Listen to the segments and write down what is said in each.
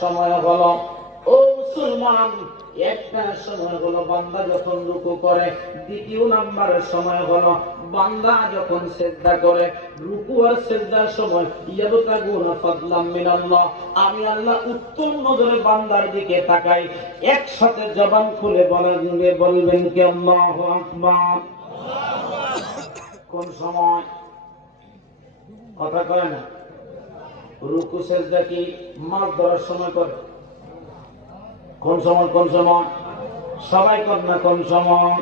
সময় হলো ও মুসলমান, একটা সময় হলো বান্দা যখন রুকু করে, দ্বিতীয় নাম্বারের সময় হলো বান্দা যখন সিজদা করে। রুকু আর সিজদার সময় ইয়াবতাগুনা ফাদলাম মিনাল্লাহ, আমি আল্লাহ উত্তম নজরে বান্দার দিকে তাকাই। একসাথে জবান খুলে বলবেন কি আল্লাহু আকবার। কোন সময় কথা কয় না? রুকু সিজদা কি মাছ ধরার সময় করে? কোন সময়? কোন সময়? সবাই কর না কোন সময়?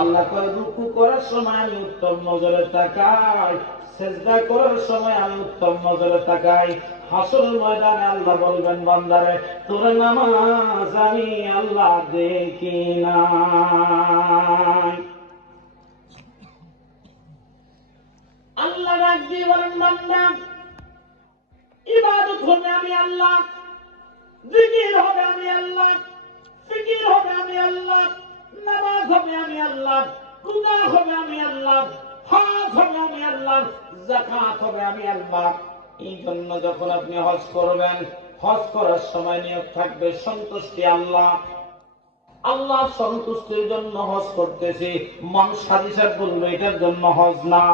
আল্লাহ কয় রুকু করার সময় আমি উত্তম নজরে তাকাই, সিজদা করার সময় আমি উত্তম নজরে তাকাই। হাসরের ময়দানে আল্লাহ বলবেন বান্দারে, তোর নামাজ আমি আল্লাহ দেখি না। আল্লাহ ডাক দিয়ে বলেন, বান্দা ইবাদত হবে আমি আল্লাহ, জিকির হবে আমি আল্লাহ, ফিকির হবে আমি আল্লাহ, নামাজ হবে আমি আল্লাহ, রোজা হবে আমি আল্লাহ, হজ হবে আমি আল্লাহ, যাকাত হবে আমি আল্লাহ। এই জন্য যখন আপনি হজ করবেন, হজ করার সময় নিয়ত থাকবে সন্তুষ্টি আল্লাহ। আল্লাহ সন্তুষ্টির জন্য হজ করতেছি, মানুষ হাদিসে বলবে এটার জন্য হজ না।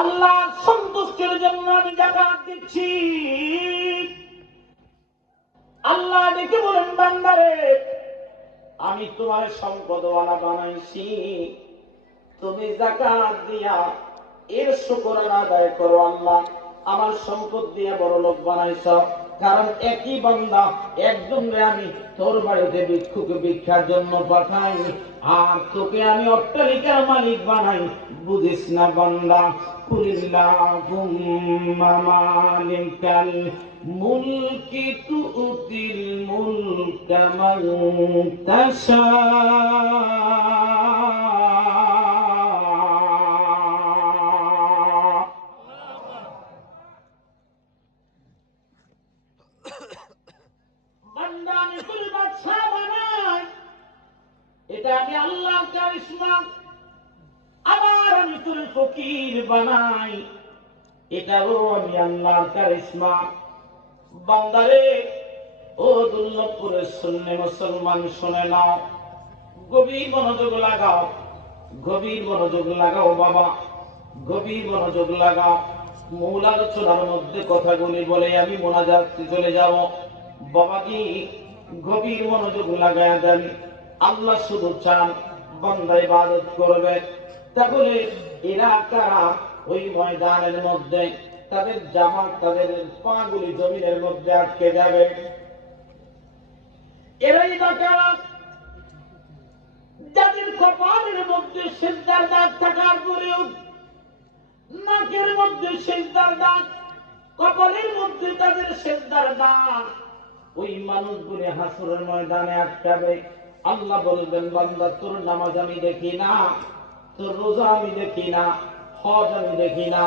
আল্লাহ সন্তুষ্টির জন্য আমি যাকাত দিচ্ছি। আল্লাহ ডেকে বলেন, বান্দারে আমি তোমার সম্পদওয়ালা বানাইছি, তুমি যাকাত দিয়া এর শুকর আদায় করো। আল্লাহ আমার সম্পদ দিয়ে বড় লোক বানাইছ, কারণ একই বান্দা একজনরে আমি তোর বাড়িতে ভিক্ষার জন্য পাঠাই, আর তোকে আমি অট্টালিকার মালিক বানাই। বুঝিস না বান্দা? কুলিল্লাহুম্মা মালিকাল মুলকি তুতিল মুলকা মান তাশা এটা আমি আল্লাহর কারিশমা। আবার আমি তোর ফকির বানাই, এটাও আমি আল্লাহর কারিশমা। বান্দারে ও দুর্লভপুরের সুন্নি মুসলমান শুনে নাও, গভীর মনোযোগ লাগাও, গভীর মনোযোগ লাগাও বাবা, গভীর মনোযোগ লাগাও। মূল আলোচনার মধ্যে কথাগুলি বলে আমি মোনাজাতে চলে যাব। বাবাজি গভীর মনোযোগ লাগায়া দেন। আল্লাহ শুধু চান বান্দা ইবাদত করবে। তাহলে এরা কারা? ওই ময়দানের মধ্যে তাদের জামা, তাদের পাগুলি জমিনের মধ্যে আটকে যাবে। এরাই বা কারা? যাদের কপালের মধ্যে সিজদার দাগ থাকার পরেও, নাকের মধ্যে সিজদার দাগ, কপালের মধ্যে তাদের সিজদার দাগ, ওই মানুষগুলি হাসরের ময়দানে আটকাবে। আল্লাহ বলবেন, বান্দা তোর নামাজ আমি দেখি না, তোর রোজা আমি দেখি না, হজ আমি দেখি না,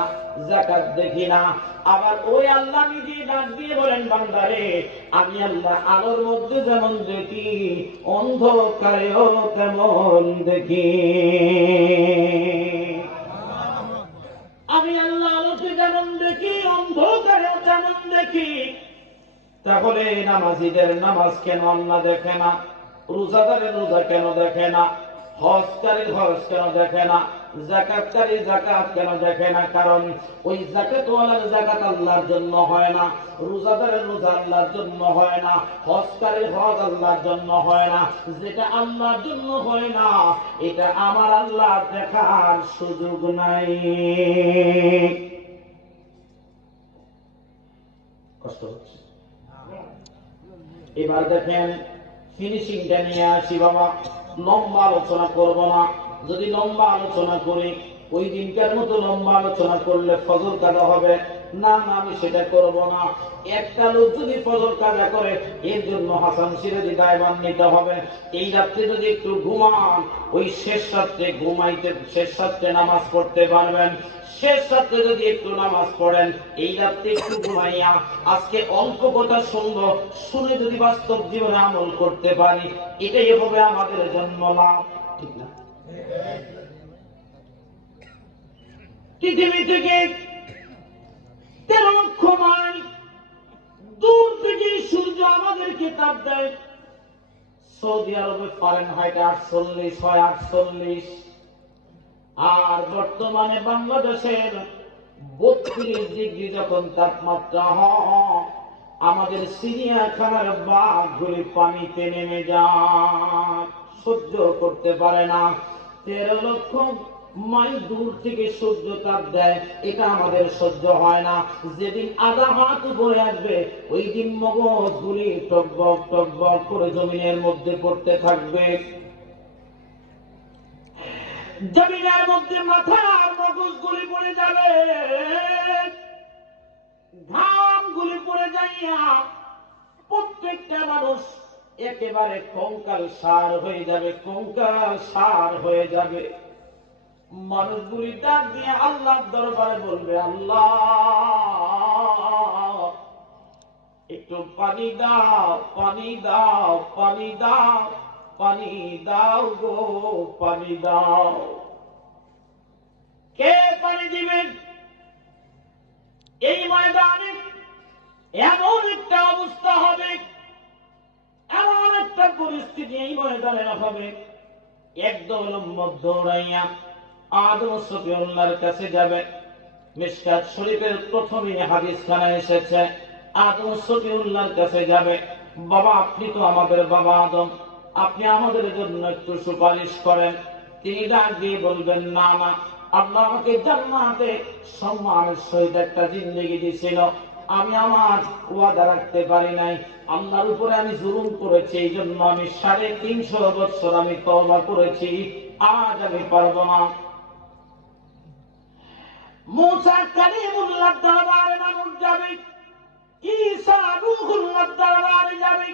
যাকাত দেখি না। আবার ওই আল্লাহ নিজে ডাক দিয়ে বলেন, বান্দারে আমি আল্লাহ আলোর মধ্যে যেমন দেখি, অন্ধকারেও তেমন দেখি। আমি আল্লাহ আলোতে যেমন দেখি, অন্ধকারেও তেমন দেখি। তাহলে নামাজীদের নামাজ কেন আল্লাহ দেখে না? রোজাদারের রোজা কেন দেখে না? হজকারীর হজ কেন দেখে না? যাকাতকারী যাকাত কেন দেখে না? কারণ ওই যাকাতওয়ালার যাকাত আল্লাহর জন্য হয় না, রোজাদারের রোজা আল্লাহর জন্য হয় না, হজকারীর হজ আল্লাহর জন্য হয় না। যেটা আল্লাহর জন্য হয় না, এটা আমার আল্লাহ দেখার সুযোগ নাই। কষ্ট হচ্ছে? এবার দেখেন ফিনিশিংটা নিয়ে আসি বাবা। লম্বা আলোচনা করব না, যদি লম্বা আলোচনা করি ওই দিনকার মতো লম্বা আলোচনা করলে ফজর কাজা হবে না, না আমি সেটা করব না। একটা লোক যদি ফজর কাজা করে এর জন্য হাসান সিরাজি দায়ভার নিতে হবে। এই রাত্রে যদি একটু ঘুমান, ওই শেষ রাত্রে ঘুমাইতে, শেষ রাত্রে নামাজ পড়তে পারবেন। শেষ রাত্রে যদি একটু নামাজ পড়েন, এই রাত্রে একটু ঘুমাইয়া আজকে অল্প কথা শুনবো, শুনে যদি বাস্তব জীবনে আমল করতে পারি, এটাই হবে আমাদের জন্য লাভ। ঠিক না? পৃথিবী থেকে 13 লক্ষ মাইল দূর থেকে সূর্য আমাদেরকে তাপ দেয়। সৌদি আরবে ফারেনহাইট 48 হয় 48, আর বর্তমানে বাংলাদেশের 32 ডিগ্রি যখন তাপমাত্রা হয়, আমাদের চিড়িয়াখানার বাঘগুলি পানিতে নেমে যায়, সহ্য করতে পারে না। 13 লক্ষ মাইল দূর থেকে সূর্য তাপ দেয়, এটা আমাদের সহ্য হয় না। যেদিন আধা হাত উপরে আসবে, ওই দিন মগজগুলি টকবক টকবক করে জমিনের মধ্যে পড়তে থাকবে। জমিনের মধ্যে মাথার মগজগুলি পড়ে যাবে, ঘামগুলি পড়ে যাইয়া প্রত্যেকটা মানুষ একেবারে কঙ্কাল সার হয়ে যাবে, কঙ্কাল সার হয়ে যাবে। মানুষগুলি ডাক দিয়ে আল্লাহর দরবারে বলবে, আল্লাহ একটু পানি দাও, পানি দাও, পানি দাও, পানি দাও গো, পানি দাও। কে পানি দিবেন? এই ময়দানে এমন একটা অবস্থা হবে, এমন একটা পরিস্থিতি এই ময়দানে হবে, একদল উম্মত দৌড়াইয়া আদম সফিউল্লাহর কাছে যাবে। মিশকাত শরীফের প্রথমে হাদিসখানা এসেছে, আদম সফিউল্লাহর কাছে যাবে, বাবা আপনি তো আমাদের বাবা আদম, আপনি আমাদের জন্য একটু সুপারিশ করেন। তিনি ডাক দিয়ে বলবেন, না না, আল্লাহ আমাকে জান্নাতে সম্মানের সহিত একটা জিন্দেগি দিয়েছিল, আমি আমার ওয়াদা রাখতে পারি নাই, আল্লাহর উপরে আমি জুলুম করেছি, এই জন্য আমি 350 বছর আমি তওবা করেছি, আজ আমি পারবো না। মুসা কালিমুল্লাহর দরবারে মানুষ যাবে, ঈসা রূহুল্লাহর দরবারে যাবে,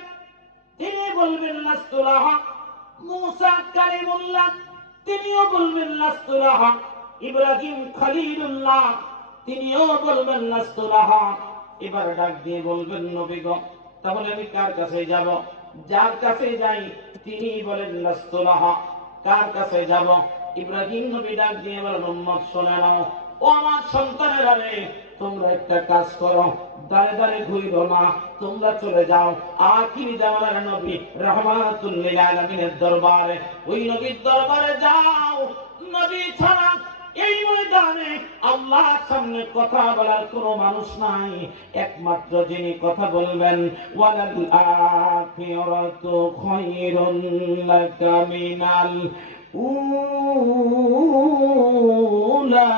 তিনি বলবেন লাস্তু লাহা। মুসা কালিমুল্লাহ, তিনিও বলবেন লাস্তু লাহা। ইব্রাহিম খলিলুল্লাহ, তিনিও বলবেন লাস্তু লাহা। এবার ডাক দিয়ে বলবেন, নবী গো, তাহলে আমি কার কাছে যাব? যার কাছে যাই তিনি বলেন লাস্তু লাহা। কার কাছে যাব? ইব্রাহিম নবী ডাক দিয়ে বলেন, উম্মত শুনে নাও, ও আমার সন্তানেরা রে, তোমরা একটা কাজ করো, দাঁড়ে দাঁড়ে ঘুরো না, তোমরা চলে যাও আখিরি জামানার নবী রাহমাতুল লিল আলামিনের দরবারে। ওই নবীর দরবারে যাও। নবী ছাড়া এই ময়দানে আল্লাহর সামনে কথা বলার কোনো মানুষ নাই, একমাত্র যিনি কথা বলবেন, ওয়ালাল আখিরাতু খায়রুল লাকা মিনাল উলা।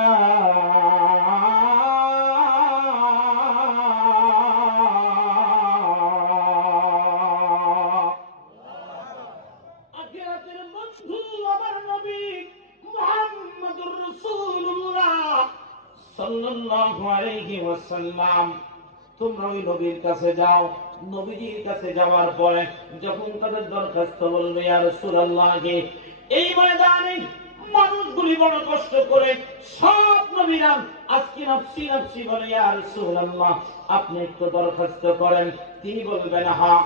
আখিরাতের বন্ধু আমার নবী মুহাম্মদুর রাসূলুল্লাহ সাল্লাল্লাহু আলাইহি ওয়াসাল্লাম। তোমরা ওই নবীর কাছে যাও। নবীজির কাছে যাওয়ার পরে যখন তাদের দরখাস্ত বলবে, ইয়া রাসূলুল্লাহ, এই ময়দানে মানুষগুলি বড় কষ্ট করে, সব নবীরা আজকে নফসি নফসি বলে, ইয়া রাসূলুল্লাহ আপনি একটু দরখাস্ত করেন। তিনি বলবেন, হ্যাঁ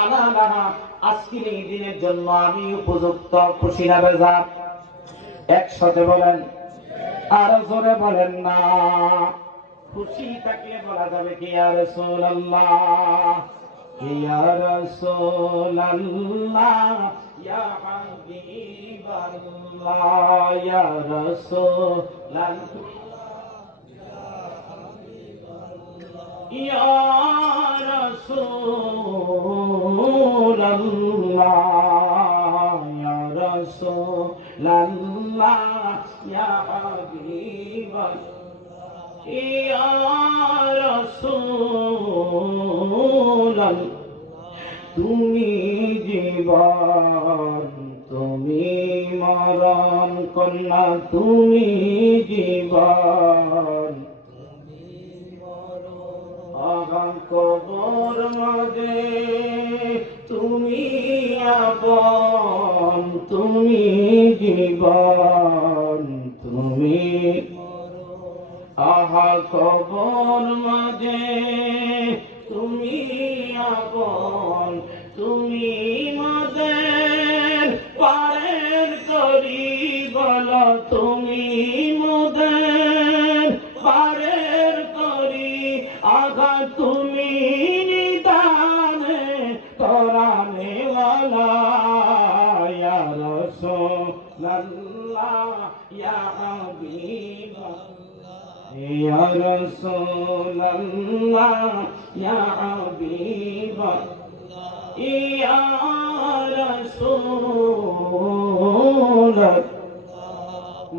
আনা লাহা, আজকের এই দিনের জন্য আমি উপযুক্ত। খুশি না বেজার? একসাথে বলেন, আরো জোরে বলেন না। খুশি থাকলে বলা যাবে কি, ইয়া রাসূলুল্লাহ, ইয়া রাসূলুল্লাহ, ইয়া হাবিবাল্লাহ, ইয়া রাসূলুল্লাহ, ইয়া রাসূলুল্লাহ, ইয়া রাসূলুল্লাহ, ইয়া হাবিবাল্লাহ, ইয়া রাসূলুল্লাহ। তুমি জীবন, তুমি মরণ, কন্যা তুমি জীবন, কবর মাঝে তুমি আপন, তুমি জীবন, তুমি আহা কবর মাঝে তুমি আপন, তুমি মোদের পারের করি বলো, তুমি মোদের পারের করি তুমি নিদান করানে ওয়ালা ইয়া রাসূলুল্লাহ ইয়া হাবিবাল্লাহ ইয়া রাসূলুল্লাহ ইয়া হাবিবাল্লাহ ইয়া রাসূলুল্লাহ।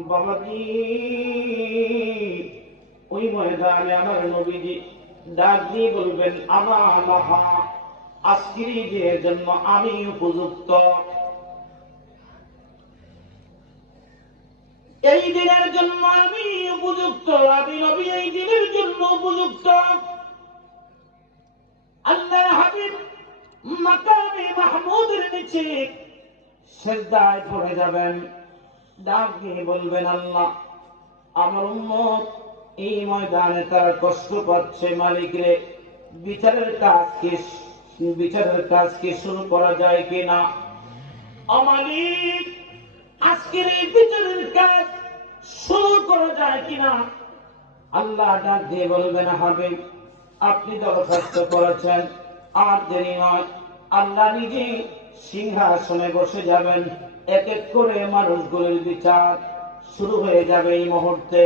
বাবাজি ওই ময়দানে আমার নবীজি ডাক দিয়ে বলবেন আমার মহা আজকের দিনের জন্য আমি উপযুক্ত, এই দিনের জন্য আমি উপযুক্ত, আমি নবী এই দিনের জন্য উপযুক্ত। আল্লাহর হাবিব মাকামে মাহমুদের নিচে সিজদায় পড়ে যাবেন, ডাক দিয়ে বলবেন আল্লাহ আমার উম্মত এই ময়দানে তারা কষ্ট পাচ্ছে, মালিক রে বিচারের কাজ কি শুরু করা যায় কিনা? মালিক আজকের এই বিচারের কাজ শুরু করা যায় কিনা? আল্লাহ ডাক দিয়ে বলবেন হাবিব আপনি দরখাস্ত করেছেন, আর দেরি নয়। আল্লাহ নিজে সিংহাসনে বসে যাবেন, এক এক করে মানুষগুলোর বিচার শুরু হয়ে যাবে এই মুহূর্তে।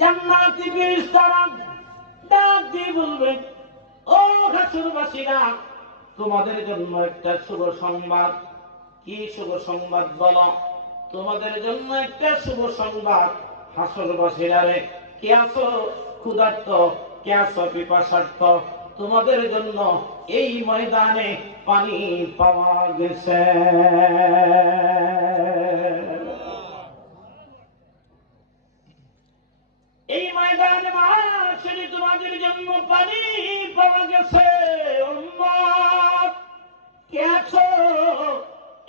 জান্নাতি ফেরেশতারা ডাক দিয়ে বলবেন ও হাসরবাসীরা তোমাদের জন্য একটা শুভ সংবাদ। কি শুভ সংবাদ বলো? তোমাদের জন্য একটা শুভ সংবাদ। হাসরবাসীরা রে কে আছো ক্ষুধার্ত, কে আছো পিপাসার্ত, তোমাদের জন্য এই ময়দানে পানি পাওয়া গেছে। এই ময়দানে মাশাআল্লাহ তোমাদের জন্য পানি পাওয়া গেছে। উম্মত কে আছো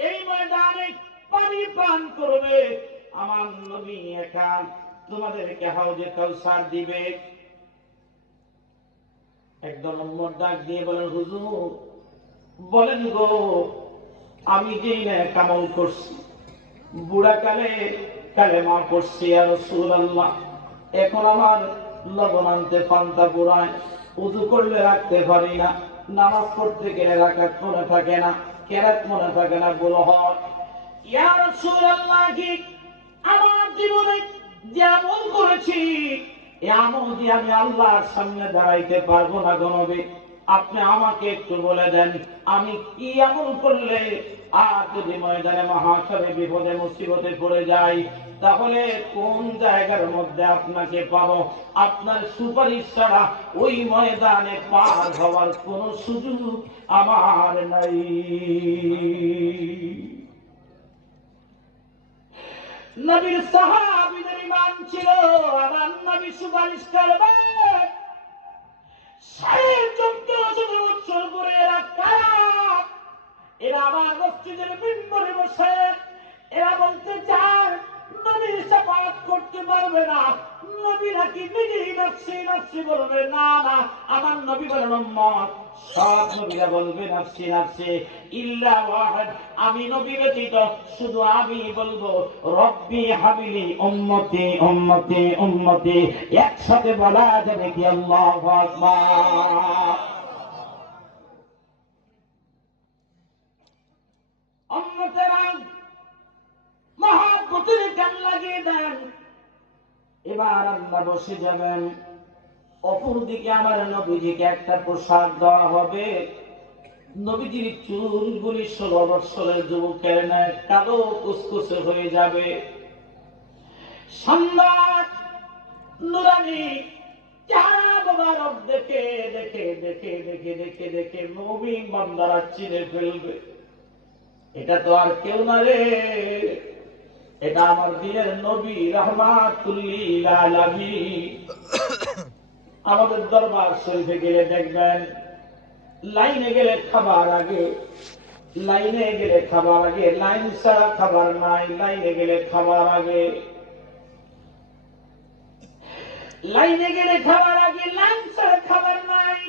এই ময়দানে পানি পান করবে? আমার নবী একা তোমাদেরকে হাউজে কাউসার দিবে। একদল উম্মত ডাক দিয়ে বলেন হুজুর বলেন গো আমি যেই না কামল করছি, বুড়া কালে কালেমা পড়ছি ইয়া রাসূলুল্লাহ, এখন আমার লবণ আনতে পান্তা পুরায়, উযু করলে রাখতে পারি না, নামাজ পড়তে গেলে রাকাত মনে থাকে না, কেরাত মনে থাকে না, ভুল হয়। ইয়া রাসূলুল্লাহ কি আমার জীবনে যে আমল করেছি এই আমল দিয়ে আমি আল্লাহর সামনে দাঁড়াইতে পারবো না গো নবী, আপনি আমাকে একটু বলে দেন আমি কি আমল করলে আর যদি ময়দানে মাহশরে বিপদে মুসিবতে পড়ে যাই তাহলে কোন জায়গার মধ্যে আপনাকে পাবো? আপনার সুপারিশ ছাড়া ওই ময়দানে পার হওয়ার কোনো সুযোগ আমার নাই। নবীর সাহাবীদের ইমান ছিল আমার নবী সুপারিশ করবে। 14,000 বছর পরে এরা কারা? এরা আমার মসজিদের মিম্বরে বসে এরা বলতে চায় নবী শাফাআত করতে পারবে না। নবী নাকি নিজেই নফসি নফসি বলবে। না না, আমার নবী বলেন উম্মত সব নবীরা বলবে নফসি নফসি ইল্লা ওয়াহিদ, আমি নবী ব্যতীত শুধু আমি বলবো রব্বি হাবিলি উম্মতি উম্মতি উম্মতি। একসাথে বলা যাবে কি আল্লাহু আকবার? উম্মতেরা মহাব্বতের গান লাগিয়ে দেন। এবার আল্লাহ বসে যাবেন। অপরদিকে আমার নবীজিকে একটা পোশাক দেওয়া হবে। নবীজির চুলগুলি 16 বৎসরের যুবকের ন্যায় কালো কুচকুচে হয়ে যাবে। সম্রাট নুরানি চেহারা মোবারক দেখে দেখে দেখে দেখে দেখে দেখে মুমিন বান্দারা চিনে ফেলবে এটা তো আর কেউ না রে, এটা আমার দিনের নবী রাহমাতুল লিল আলামিন। আমাদের দরবার শরীফে গেলে দেখবেন লাইনে গেলে খাবার আগে, লাইনে গেলে খাবার আগে, লাইন ছাড়া খাবার নাই, লাইনে গেলে খাবার আগে, লাইনে গেলে খাবার আগে, লাইন ছাড়া খাবার নাই।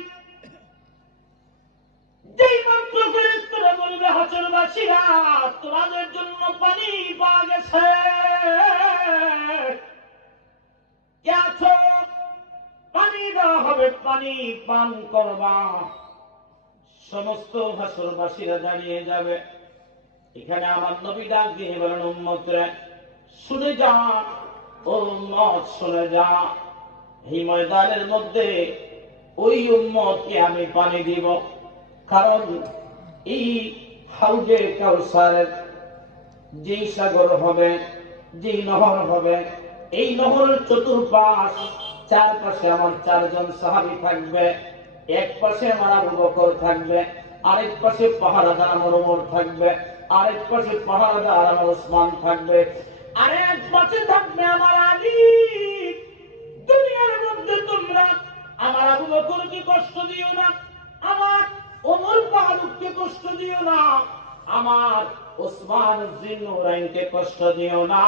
যেই মাত্র ফেরেশতারা বলবে হাসরবাসীরা তোমাদের জন্য পানি পাওয়া গেছে, কে আছো? পানি দেওয়া হবে, পানি পানি পান করবা, সমস্ত হাসরবাসীরা দাঁড়িয়ে যাবে। এখানে আমার নবী ডাক দিয়ে বলেন, উম্মতরে শুনে যা, ও উম্মত শুনে যা, এই ময়দানের মধ্যে ওই উম্মতকে আমি পানি দিব। কারণ এই হাউজে কাউসারের যেই সাগর হবে, যেই নহর হবে, এই নহরের চতুর্পাশ চারপাশে আমার চারজন সাহাবী থাকবে। এক পাশে আমার আবু বকর থাকবে, আরেক পাশে পাহারাদার আমার ওমর থাকবে, আরেক পাশে পাহারাদার আমার ওসমান থাকবে, আরেক পাশে থাকবে আমার আলী। দুনিয়ার মধ্যে তোমরা আমার আবু বকরকে কষ্ট দিও না, আমার ওমর ফারুককে কষ্ট দিও না, আমার ওসমান জিন্নুরাইনকে কষ্ট দিও না,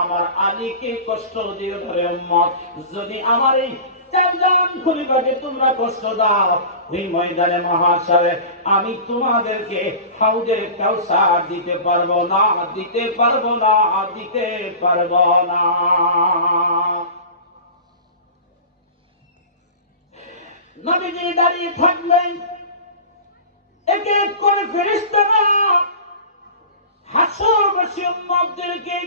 আমার আলীকে কষ্ট দিও না রে উম্মত। যদি আমার এই চারজন খলিফাকে তোমরা কষ্ট দাও, ওই ময়দানে মহাশরে আমি তোমাদেরকে হাউজে কাউসার দিতে পারবো না, দিতে পারবো না, দিতে পারবো না। নবীজি দাঁড়িয়ে থাকবেন, এক এক করে ফেরেশতারা হাসরবাসী উম্মতদেরকে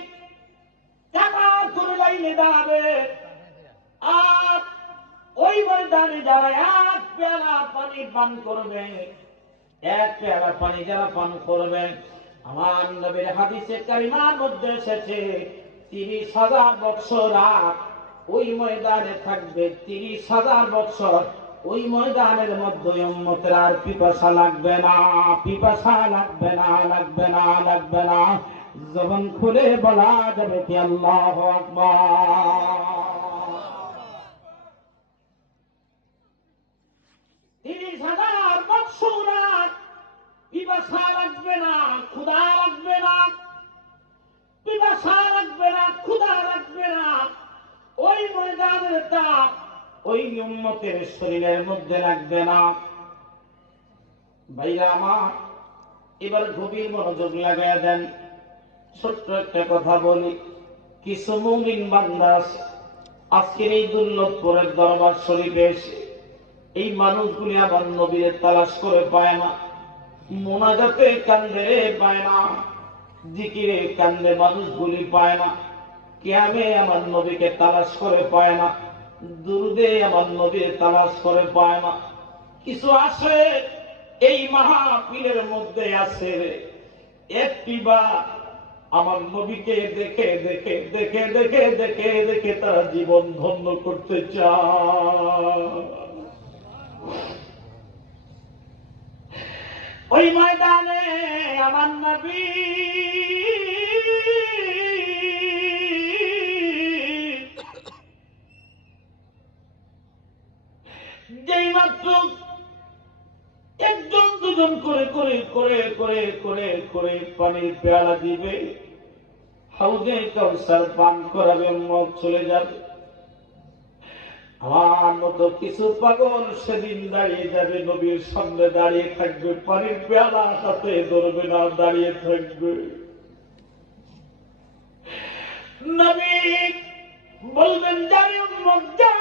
কাতার করে লাইনে দাঁড়াবে। আর ওই ময়দানে যারা এক পেয়ালা পানি পান করবে, এক পেয়ালা পানি যারা পান করবে, আমার নবীর হাদিসে কারিমার মধ্যে এসেছে 30,000 বছর ওই ময়দানে থাকবে। 30,000 বছর ওই ময়দানের মধ্যে উম্মতের আর পিপাসা লাগবে না, পিপাসা লাগবে না, লাগবে না, লাগবে না। জবান খুলে বলা যাবে কি আল্লাহু আকবার। 30,000 বছর পিপাসা লাগবে না, ক্ষুধা লাগবে না, পিপাসা লাগবে না, ক্ষুধা লাগবে না। ওই ময়দানের তাপ ওই উম্মতের শরীরের মধ্যে লাগবে না। ভাইরা আমার, এবার গভীর মনোযোগ লাগাইয়া দেন। ছোট্ট একটা কথা বলি, কিছু মুমিন বান্দা আজকের এই দুর্লভপুরের দরবার শরীফে এসে এই মানুষগুলি আমার নবীর তালাশ করে পায় না, মোনাজাতে কান্দে পায় না, জিকিরে কান্দে মানুষগুলি পায় না, কিয়ামে আমার নবীকে তালাশ করে পায় না, দুরুদে আমার নবীর তালাশ করে পায় না। কিছু আসে এই মাহফিলের মধ্যে আছে, একটিবার আমার নবীকে দেখে দেখে দেখে দেখে দেখে দেখে তারা জীবন ধন্য করতে চায়। ওই ময়দানে আমার নবী যেই মাত্র একজন দুজন করে করে করে করে করে করে পানির পেয়ালা দিবে, হাউজে কাউসার পান করাবে, মত চলে যাবে। আমার মতো কিছু পাগল সেদিন দাঁড়িয়ে যাবে, নবীর সামনে দাঁড়িয়ে থাকবে, পানির পেয়ালা হাতে ধরবে না, দাঁড়িয়ে থাকবে। নবী বলবেন, জানি উম্মত যা,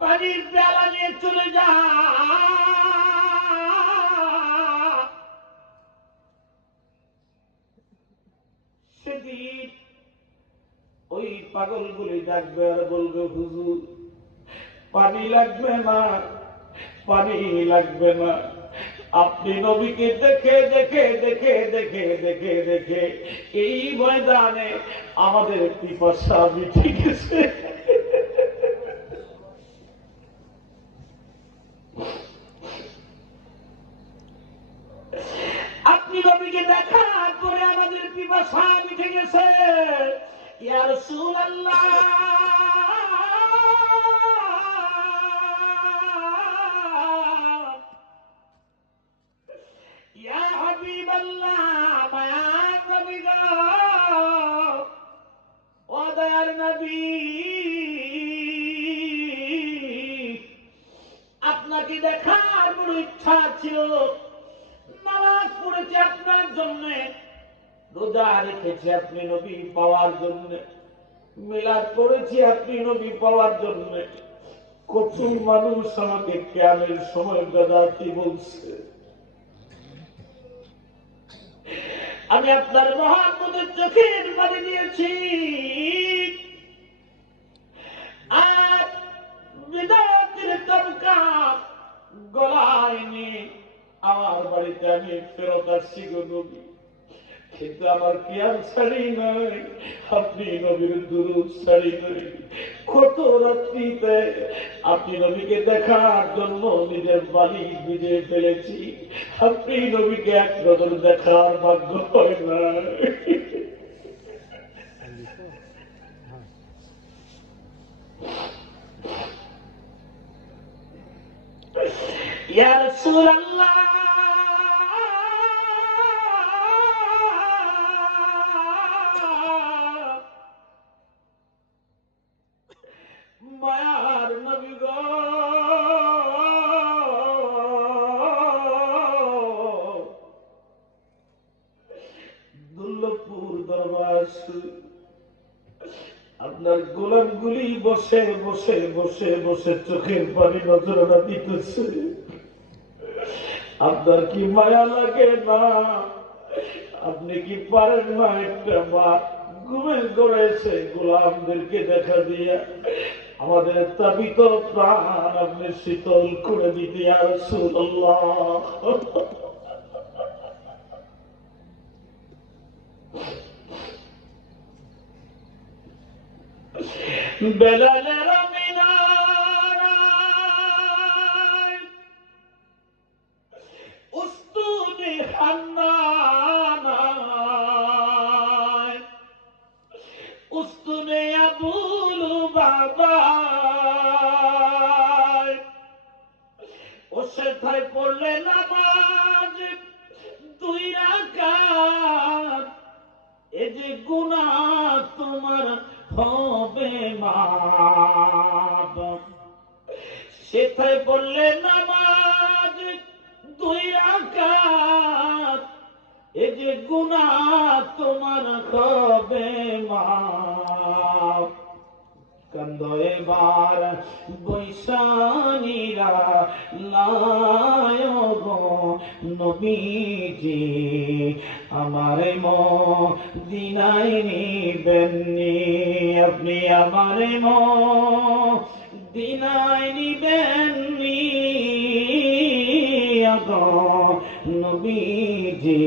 পানির পেয়ালা নিয়ে চলে যা। সেদিন ওই পাগলগুলি ডাকবে আর বলবে, হুজুর পানি লাগবে না, পানি লাগবে না। আপনি নবীকে দেখে দেখে দেখে দেখে দেখে দেখে এই ময়দানে আমাদের পিপাসা মিটে গেছে। আপনি নবীকে দেখার পরে আমাদের পিপাসা মিটে গেছে। ইয়া রাসূলুল্লাহ, ইয়া হাবিবাল্লাহ, মায়ার নবী গো, ও দয়ার নবী, আপনাকে দেখার বড় ইচ্ছা ছিল। নামাজ পড়েছি আপনার জন্য, রোজা রেখেছি আপনি নবী পাওয়ার জন্য, মিলাদ পড়েছি আপনি নবী পাওয়ার জন্য, কত মানুষ আমাকে কেয়ামের সময় বেদাতি বলছে, আমি আপনার মহাব্বতের চোখের পানি দিয়েছি, আর বিদাতের দরকা গলায় নিয়ে আমার বাড়িতে আমি ফেরত আসছি গো নবী। কিন্তু আমার কেয়ার ছাড়ি নাই, আপনি নবীর দুরূদ ছাড়ি নাই। কত রাত্রিতে আপনি নবীকে দেখার জন্য নিজের বালি ভিজে ফেলেছি, আপনি নবীকে এক নজর দেখার ভাগ্য হয় না। ইয়া রাসূলুল্লাহ, মায়ার নবী গো, দুর্লভপুর দরবার আপনার গোলামগুলি বসে বসে বসে বসে চোখের পানি নজরানা দিতেছে। আপনার কি মায়া লাগে না? আপনি কি পারেন না একটা মা ঘুমে গড়েছে গোলামদেরকে দেখা দিয়া আমাদের তাবিত প্রাণ আপনি শীতল করে দিতে? ইয়া রাসূলুল্লাহ, বেলালের মিনারায় উস্তুনে হান্নানায় উস্তুনে আবুল বাবায় ও সেথায় পড়লে নামাজ 2 রাকাত, এ যে গুনাহ তোমার হবে মাফ। সেথায় পড়লে নামাজ 2 রাকাত, এ যে গুনাহ তোমার হবে মাফ। কান্দ এবার বৈশানীরা লায় গো নবীজি, আমার মদিনায় নিবেননি, আপনি আমার মদিনায় নিবেননি গো নবীজি,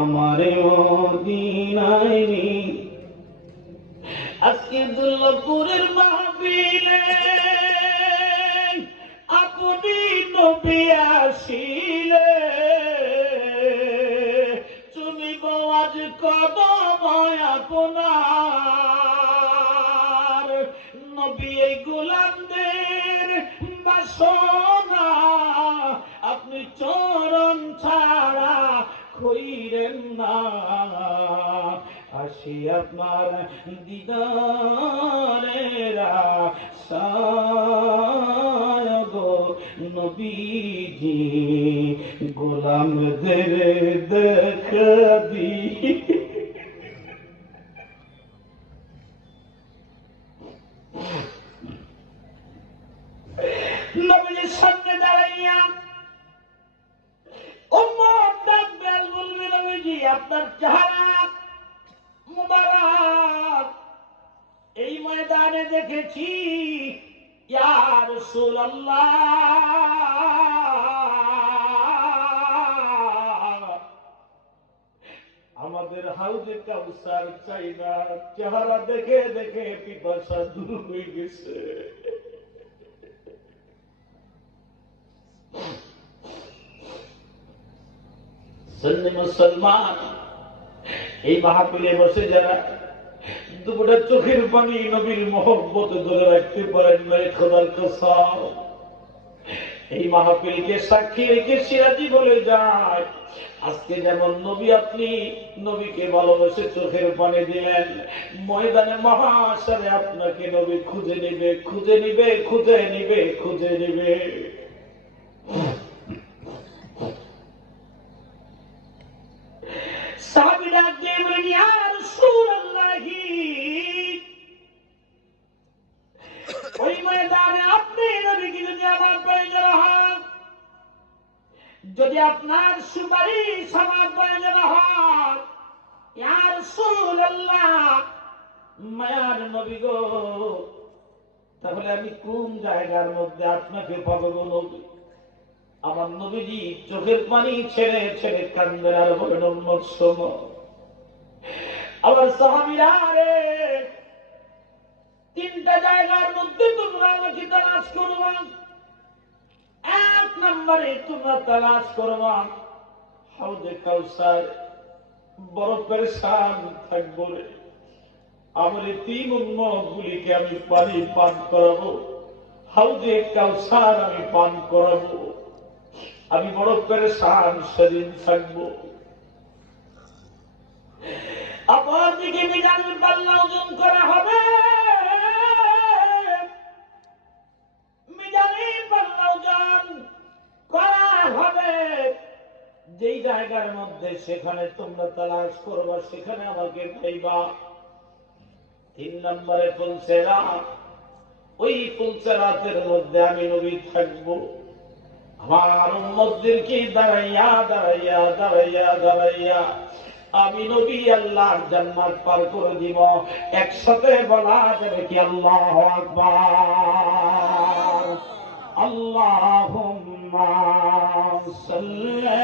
আমার মদিনায় নি। আজকে দুর্লভপুরের মাহফিলে আপনি নবী আসিলে, চুমিব আজ কদম আপনার। নবী এই গোলামদের বাসনা, আপনি চরণ ছাড়া খইরেন না। আসি আপনার দিদারের আশায় গো নবীজি, গোলামদের দেখা দি। নবীর সামনে দাঁড়াইয়া উম্মত ডাকবে আর বলবে, নবীজি আপনার চেহারা মুবারক এই ময়দানে দেখেছি, ইয়া রাসূলুল্লাহ, আমাদের হাউজে কাউসার চাই না। চেহারা দেখে দেখে পিপাসা দূর হয়ে গেছে। সুন্নি মুসলমান, এই মাহফিলে বসে যারা দুপুরে চোখের পানি নবীর মহব্বত ধরে রাখতে পারেন নাই, খোদার কসম এই মাহফিলকে সাক্ষী রেখে সিরাজি বলে যায়, আজকে যেমন নবী আপনি নবীকে ভালোবেসে চোখের পানি দিলেন, ময়দানে মহাশরে আপনাকে নবী খুঁজে নিবে, খুঁজে নিবে, খুঁজে নিবে, খুঁজে নিবে। সাহাবীরা বলেন, ইয়া রাসূলুল্লাহ, ওই ময়দানে যদি আপনার সুপারিশ আমার প্রয়োজন হয়, ইয়া রাসূলুল্লাহ, মায়ার নবী গো, তাহলে আমি কোন জায়গার মধ্যে আপনাকে পাবো গো নবী? আমার নবীজি চোখের পানি ছেড়ে ছেড়ে কান্দেন আর বলেন, উম্মত শোনো, আমার সাহাবীরা রে, তিনটা জায়গার মধ্যে তোমরা আমাকে তালাশ করবা। এক নম্বরে তোমরা তালাশ করবা হাউজে কাউসার, বড় পেরেশান থাকবো রে, আমার এই তিন উম্মত গুলিকে আমি পানি পান করাবো, হাউজে কাউসার আমি পান করাবো, আমি বড় পেরেশান সেদিন থাকবো। অপরদিকে মিজানুল পাল্লা ওজন করা হবে, মিজানুল পাল্লা ওজন করা হবে যেই জায়গার মধ্যে, সেখানে তোমরা তালাশ করবা, সেখানে আমাকে পাইবা। তিন নম্বরে ফুলসেরা, ওই ফুলসেরাতের মধ্যে আমি নবী থাকবো। আমার উম্মতদেরকে দাঁড়াইয়া দাঁড়াইয়া দাঁড়াইয়া দাঁড়াইয়া আমি নবী আল্লাহর জান্নাত পার করে দিব। একসাথে বলা যাবে কি আল্লাহু আকবার, আল্লাহুম্মা সাল্লি।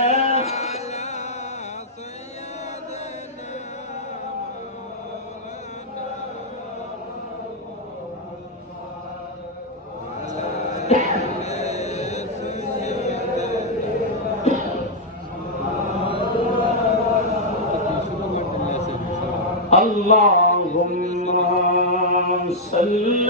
اللهم صل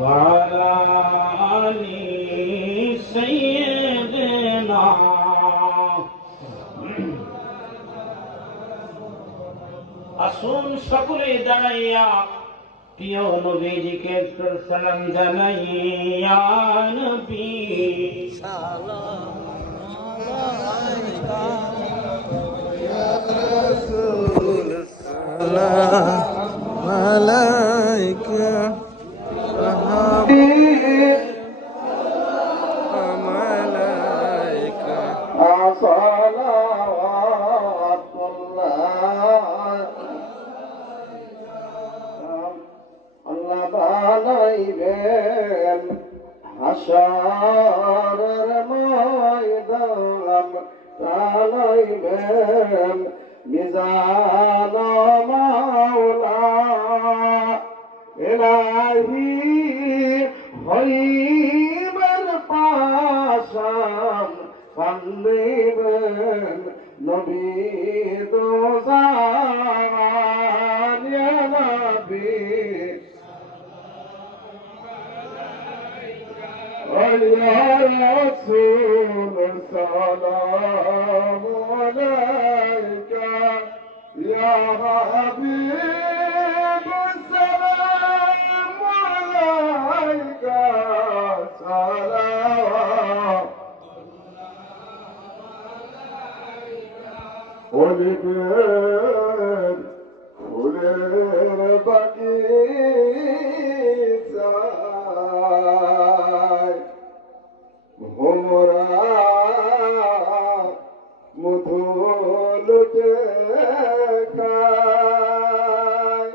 وعلى آل سيدنا। আসুন সকলে দাঁড়াইয়া প্রিয় নবীজিকে সালাম জানাই, ইয়া নবী সালাম আলাইকা, ইয়া রাসূল সালাম আলাইকা, সালাম আলাইকা, বানাইবেন হাশরের ময়দান, বানাইবেন মিজান মাওলা, ইলাহি হইবেন পাশান, কান্দিবেন নবী দোজান, ইয়া নবী يا رسول سلام عليك، يا حبيب سلام عليك، صلوات ولبير ولير بقيت ভোমরা মধুলতে খায়,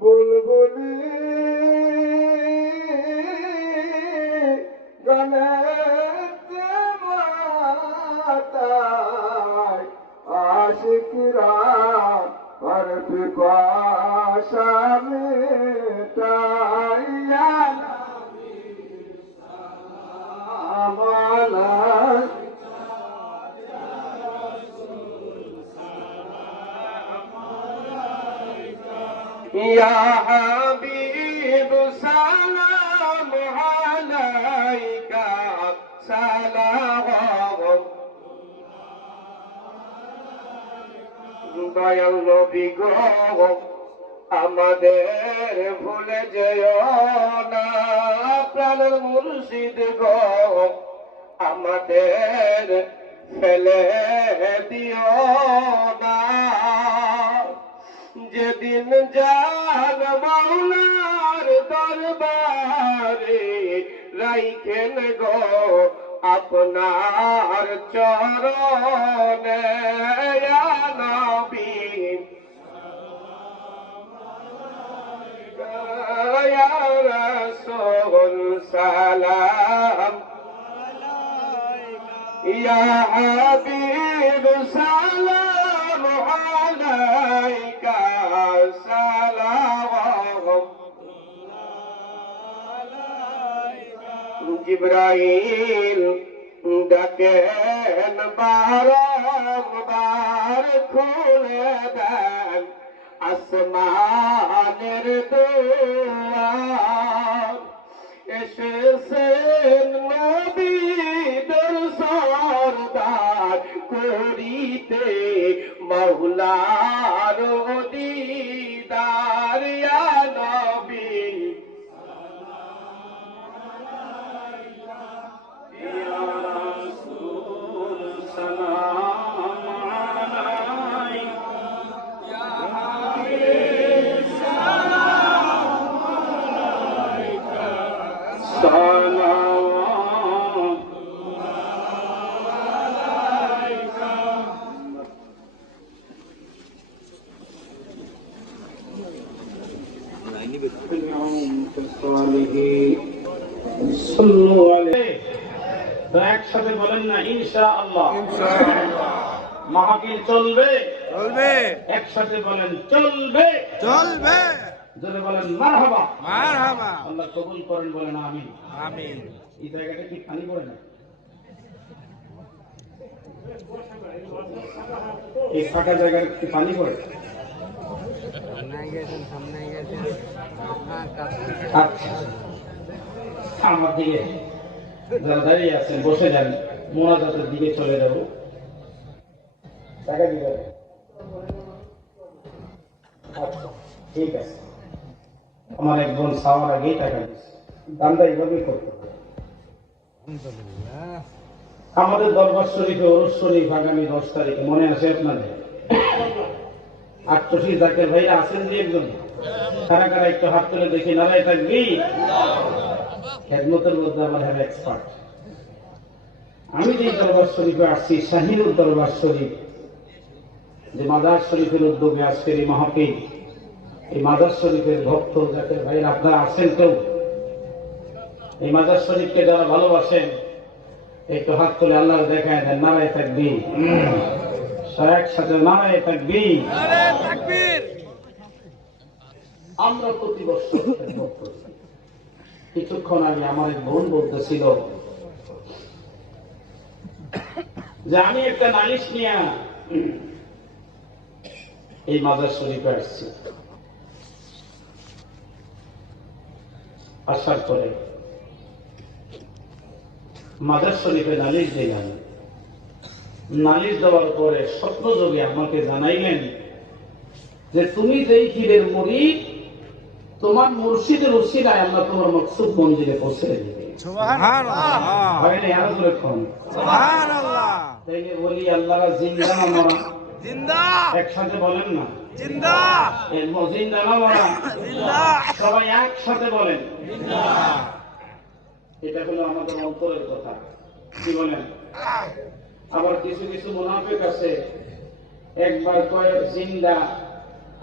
বুলবুলি গানেতে মাতায়, আশিকরা আর পিপাসা মেটায়, يا حبيب سلام عليك، سلام দয়াল নবী গো, আমাদের ভুলে যেও না, প্রাণের মুর্শিদ গো, আমাদের ফেলে দিও না, যে যেদিন যান মাওলার দরবারে রাইখেন গো আপনার চরণে ইয়া নবী ইয়া রাসূল সালাম ইয়া হাবিব সালাম আলাইকা সালাম জিবরাইল ডাকেন বারংবার খুলে দেন আসমানের দুয়ার এসেছেন নবীদের সরদার করিতে মাওলার দিদার ইয়া নবী একসাথে বলেন না ইনশাআল্লাহ মাহফিল চলবে চলবে একসাথে বলেন চলবে চলবে যদি বলেন মারহাবা মারহাবা আল্লাহ কবুল করেন বলেন আমিন আমিন এই জায়গাটা কি পানি পড়ে না এই ফাঁকা জায়গায় কি পানি পড়ে আচ্ছা আমার দিকে যারা দাঁড়িয়ে আছেন বসে যান মোনাজাতের দিকে চলে যাব টাকা দিবে আচ্ছা ঠিক আছে আমার এক বোন সাওয়ার আগেই টাকা দিচ্ছে দানটা এইভাবেই করতে হবে আমাদের দরবার শরীফে ওরস শরীফ আগামী 10 তারিখে মনে আছে আপনাদের আটশি জাকের ভাইরা আছেন যে একজন কারা কারা একটু হাত তুলে দেখি নারায় থাকবি খেদমতের মধ্যে আমার হ্যাঁ এক্সপার্ট আমি যে দরবার শরীফে আসছি শাহিনুর দরবার শরীফ যে মাজার শরীফের উদ্যোগে আজকের এই মাহফিল এই মাজার শরীফের ভক্ত জাকের ভাইরা আপনারা আছেন কেউ এই মাজার শরীফকে যারা ভালোবাসেন একটু হাত তুলে আল্লাহ দেখায় দেন নারায় থাকবি একসাথে নারায় থাকবি আমরা প্রতি বছর কিছুক্ষণ আগে আমার এক বোন বলতেছিল যে আমি একটা নালিশ নিয়ে এই মাজার শরীফে আসছি আসার পরে মাজার শরীফে নালিশ দিলাম নালিশ দেওয়ার পরে স্বপ্নযোগে আমাকে জানাইলেন যে তুমি যেই পীরের মুরিদ তোমার মুর্শিদের উসিলায় আল্লাহ তোমার মকসুদ মঞ্জিলে পৌঁছে দিবে সুবহানাল্লাহ হয় না আরো জোরে কোন সুবহানাল্লাহ তাইলে বলি আল্লাহরা জিন্দা না মরা জিন্দা একসাথে বলেন না জিন্দা এর জিন্দা না মরা জিন্দা সবাই একসাথে বলেন জিন্দা এটা হলো আমাদের অন্তরের কথা কি বলেন আবার কিছু কিছু মুনাফিক আছে একবার কয় জিন্দা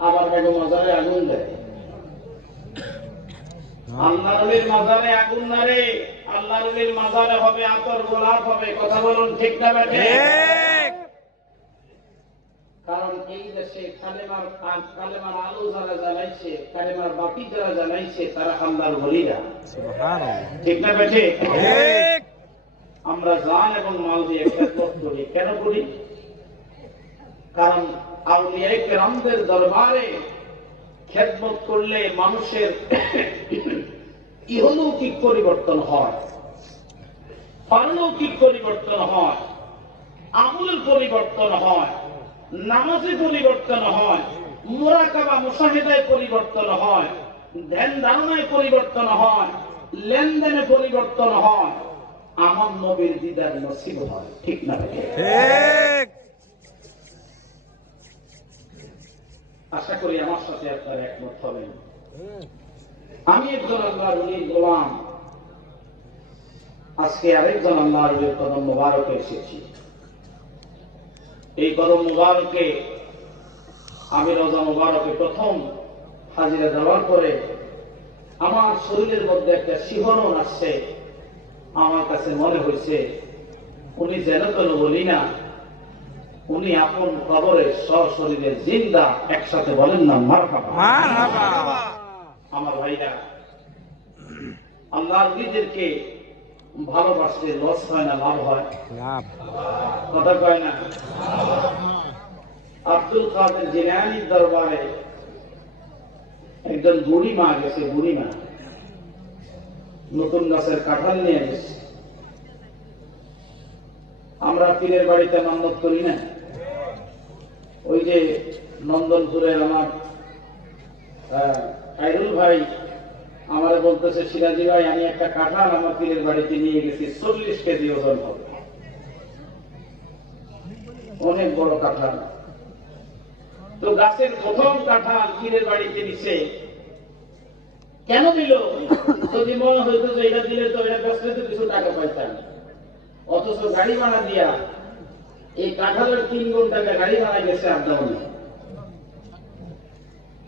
আবার কেন মাজারে আগুন দেয় আল্লাহর মাজারে আগুন না রে আল্লাহর মাজারে হবে আতর গোলাপ হবে কথা বলুন ঠিক না বেঠে ঠিক কারণ এই দেশে কালেমার আলো যারা জ্বালাইছে কালেমার বাতি যারা জ্বালাইছে তারা আল্লাহর ওলিরা সুবহানাল্লাহ ঠিক না বেঠে ঠিক আমরা জান এবং মাল দিয়ে খেদমত করি কেন করি কারণ আউলিয়ায়ে কেরামদের দরবারে খেদমত করলে মানুষের ইহলৌকিক পরিবর্তন হয় পারলৌকিক পরিবর্তন হয় আমলের পরিবর্তন হয় নামাজে পরিবর্তন হয় মুরাকাবা মুশাহিদায় পরিবর্তন হয় ধ্যান ধারণায় পরিবর্তন হয় লেনদেনে পরিবর্তন হয় আমার নবীর দিদার নসিব হয় ঠিক না ঠিক আশা করি আমার সাথে আপনারা একমত হবেন। আমি একজন আল্লাহর ওলির গোলাম, আজকে আরেকজন আল্লাহর ওলির কদম মুবারকে এসেছি। এই কদম মুবারকে আমি রোজা মুবারকে প্রথম হাজিরা দেওয়ার পরে আমার শরীরের মধ্যে একটা শিহরণ আসছে। আমার কাছে মনে হয়েছে উনি যেন কেন বলি না, উনি আপন কবরে সশরীরে জিন্দা। একসাথে বলেন না মারহাবা। মারহাবা। আমার ভাইরা, আল্লাহর ওলিদেরকে ভালোবাসলে লস হয় না লাভ হয়? লাভ। কথা কয় না? আব্দুল কাদের জিলানীর দরবারে একজন বুড়ি মা গেছে। বুড়ি মা নতুন গাছের কাঁঠাল নিয়ে গেছে। আমরা পীরের বাড়িতে মান্যত করি না? ওই যে নন্দনপুরের আমার খায়রুল ভাই আমার বলতেছে, সিরাজি ভাই আমি একটা কাঁঠাল আমার পীরের বাড়িতে নিয়ে গেছি, 40 কেজি ওজন হবে, অনেক বড় কাঁঠাল। তো গাছের প্রথম কাঁঠাল পীরের বাড়িতে দিছে। কেন দিল? যদি মনে হইতো যে এটা দিলে তো এটা বেচলে তো কিছু টাকা পাইতাম, অথচ গাড়ি ভাড়া দিয়া এই কাঁঠালের 3 গুণ টাকা গাড়ি ভাড়া গেছে আপ ডাউনে।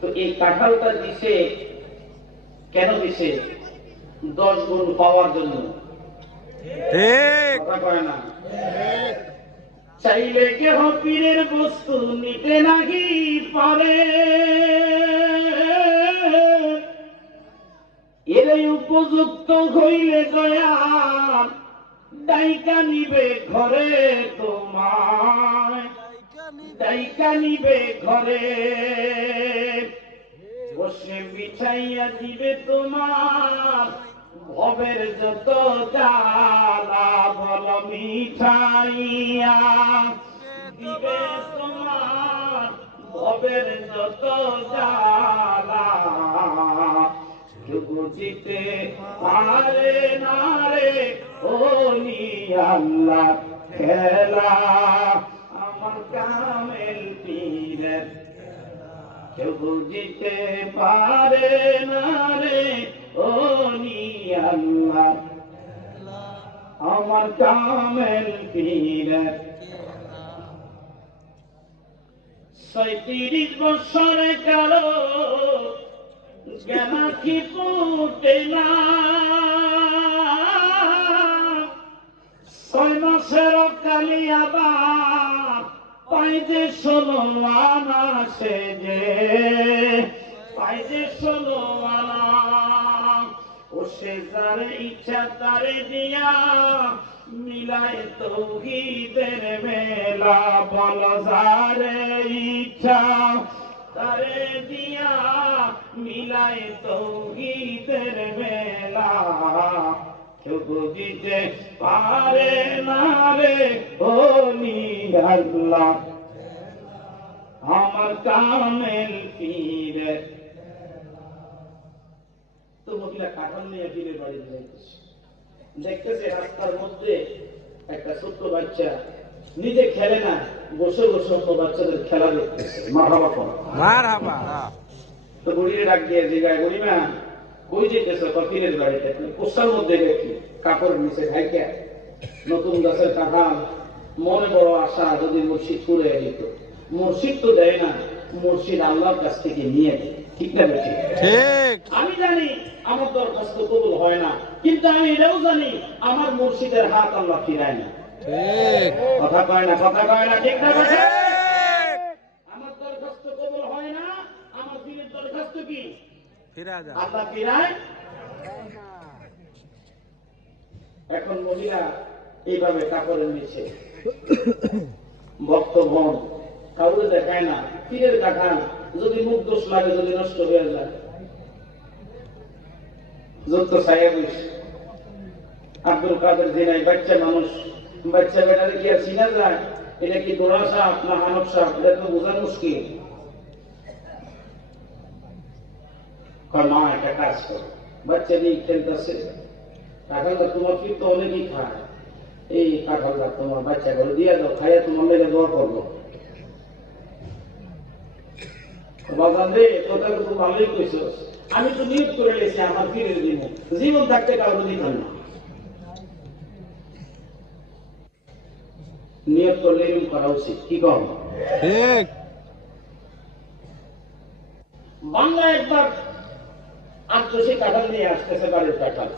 তো এই কাঁঠালটা দিছে কেন দিছে? 10 গুণ পাওয়ার জন্য। ঠিক। কথা কয় না? চাইলে কেহ পীরের বস্তু নিতে নাকি পারে, এরাই উপযুক্ত হইলে দয়া ডাইকা নিবে ঘরে তোমায়, ডাইকা নিবে ঘরে বসে বিছাইয়া দিবে তোমার ভবের যত জ্বালা, বল মিঠাইয়া দিবে তোমার ভবের যত জ্বালা। কেউ বুঝিতে পারে না রে ওলি আল্লাহ খেলা, আমার কামেল পীরের কেউ বুঝিতে পারে না রে ওলি আল্লাহ, আমার কামেল পীরের। 37 বছরে কারো জ্ঞান কি ফুটে না, 6 মাসের কালি আবার পাইতে 16 আনা, সে যে পাইতে 16 আনা। ও সে যার ইচ্ছা তারে দিয়া মিলায় তৌহিদের মেলা, বল যার ইচ্ছা তারে দিয়া মিলায় তৌহিদের মেলা। কেউ বুঝিতে পারে না রে ওলি আল্লাহ, আমার কামেল পীরের। তো মহিলা কাঁঠাল নিয়ে পীরের বাড়িতে যাইতেছে, দেখতেছে রাস্তার মধ্যে একটা ছোট্ট বাচ্চা নিজে খেলে না, বসে বসে অন্য বাচ্চাদের খেলা দেখতেছে। মারহাবা কোন? মারহাবা। তো বুড়িরে ডাক দিয়ে জিগায়, বুড়িমা কই যেতেছো? পীরের বাড়িতে। কোষার মধ্যে দেখি কাপড়ের নিচে ঢাইকা নতুন গাছের কাঁঠাল। মনে বড় আশা যদি মুর্শিদ করে দিত। মুর্শিদ তো দেয় না, মুর্শিদ আল্লাহর কাছ থেকে নিয়ে দেয়। ঠিক না বেশি? ঠিক। আমি জানি আমার দরখাস্ত কবুল হয় না, কিন্তু আমি এটাও জানি আমার মুর্শিদের হাত আল্লাহ ফিরায় না। ঠিক। কথা কয় না? কথা কয় না? ঠিক না বেশি? ঠিক। আমার দরখাস্ত কবুল হয় না, আমার দিনের দরখাস্ত কি? ফিরা যা। আল্লাহ ফিরায়। এখন মহিলা এইভাবে কাপড়ের নিচে বক্তব্য কাউকে দেখায় না। পীরের কাঁঠাল যদি মুখ দোষ লাগে, যদি নষ্ট হয়ে যায়, যত ছায়া বইস। আব্দুল কাদের জিলাই বাচ্চা মানুষ, বাচ্চা বেটারে কি আর চিনা যায়? এটা কি দোড়া সাপ না হানব সাপ? এটা তো বোঝা মুশকিল। মা একটা কাজ করো, বাচ্চা নিয়ে খেলতেছে, কাঁঠালটা তোমার কি তো অনেকই খায়, এই কাঁঠালটা তোমার বাচ্চা করে দিয়ে দাও, খাইয়া তোমার লেগে দোয়া করবো। বাজান রে কথা তো ভালোই কইছো, আমি তো নিয়ত করে লেছি আমার ফিরে দিব, জীবন থাকতে কাউকে দিতাম না। নিয়ত করলে এরকম করা উচিত, কি কম? ঠিক। বাংলা একবার ৮০০ কাঁঠাল নিয়ে আসতেছে, বাড়ির কাঁঠাল।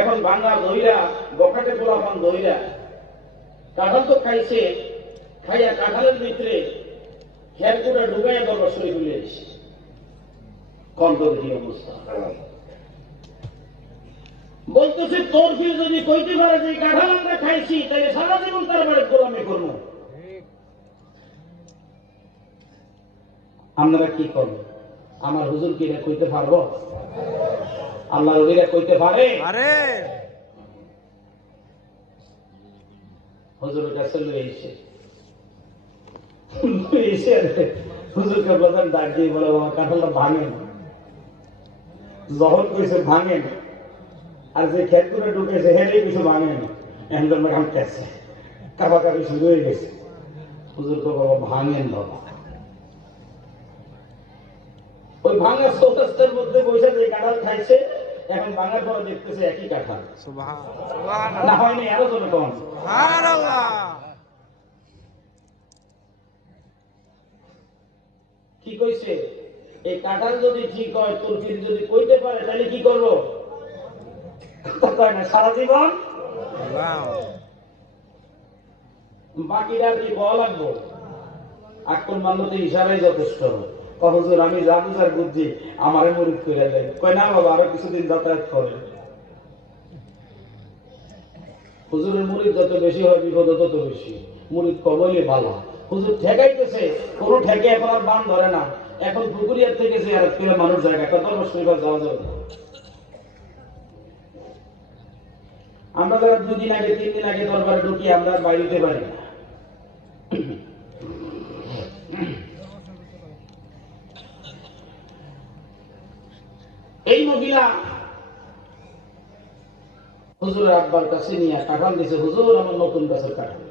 এখন বাংলা দইরা বকাটে গোলাপান দইরা কাঁঠাল তো খাইছে, খাইয়া কাঁঠালের ভিতরে হেরকুটা ঢুকাইয়া দরবার শরীফ খুলে এসে কণ্ঠ দেখি অবস্থা। বলতেছে তোর ফির যদি কইতে পারে যে কাঁঠাল আমরা খাইছি, তাহলে সারা জীবন তার বাড়ির গোলামি করবো। আপনারা কি করবেন? আমার হুজুর কি এটা কইতে পারবো? আল্লাহ রবিরা কইতে পারে? আরে হুজুরের কাছে লয়ে এসে হুজুরকে বলেন, ডাক দিয়ে বলে বাবা কাঁঠালটা ভাঙেন। যখন কইছে ভাঙেন, আর যে খেত করে ঢুকেছে হেঁটে কিছু ভাঙেন, এখন কাঁপতেছে, কাঁপাকাপি শুরু হয়ে গেছে। হুজুরকে বাবা ভাঙেন বাবা। ওই ভাঙা চৌরাস্তার মধ্যে বসে যে কাঁঠাল খাইছে, এখন ভাঙার পরে দেখতেছে একই কাঁঠাল। না হয়নি, আরো জন কম। কি কইছে? এই কাঁঠাল যদি ঠিক হয়, তোর ফির যদি কইতে পারে, তাহলে কি করবো? না, সারা জীবন বাকিটা কি বলা লাগবো? আক্রমণ মানতে ইশারাই যথেষ্ট। হুজুর আমি যা বুঝার বুদ্ধি আমারে মুরিদ করে দেয়। কয় না বাবা, আরো কিছুদিন যাতায়াত করে। হুজুরের মুরিদ যত বেশি হয় বিপদ তত বেশি। মুরিদ কবইলে ভালো। হুজুর ঠেকাইতেছে, কোনো ঠেকে এখন আর বান ধরে না। এখন পুকুরিয়ার থেকে জিয়ারত করে মানুষ জায়গা কত শরীফ যাওয়া যাবে না। আমরা যারা 2 দিন আগে 3 দিন আগে দরবারে ঢুকি, আমরা বাইরে পারি না। এই মহিলা হুজুরের আব্বার কাছে নিয়ে কাঁঠাল দিয়েছে, হুজুর আমার নতুন গাছের কাঁঠাল।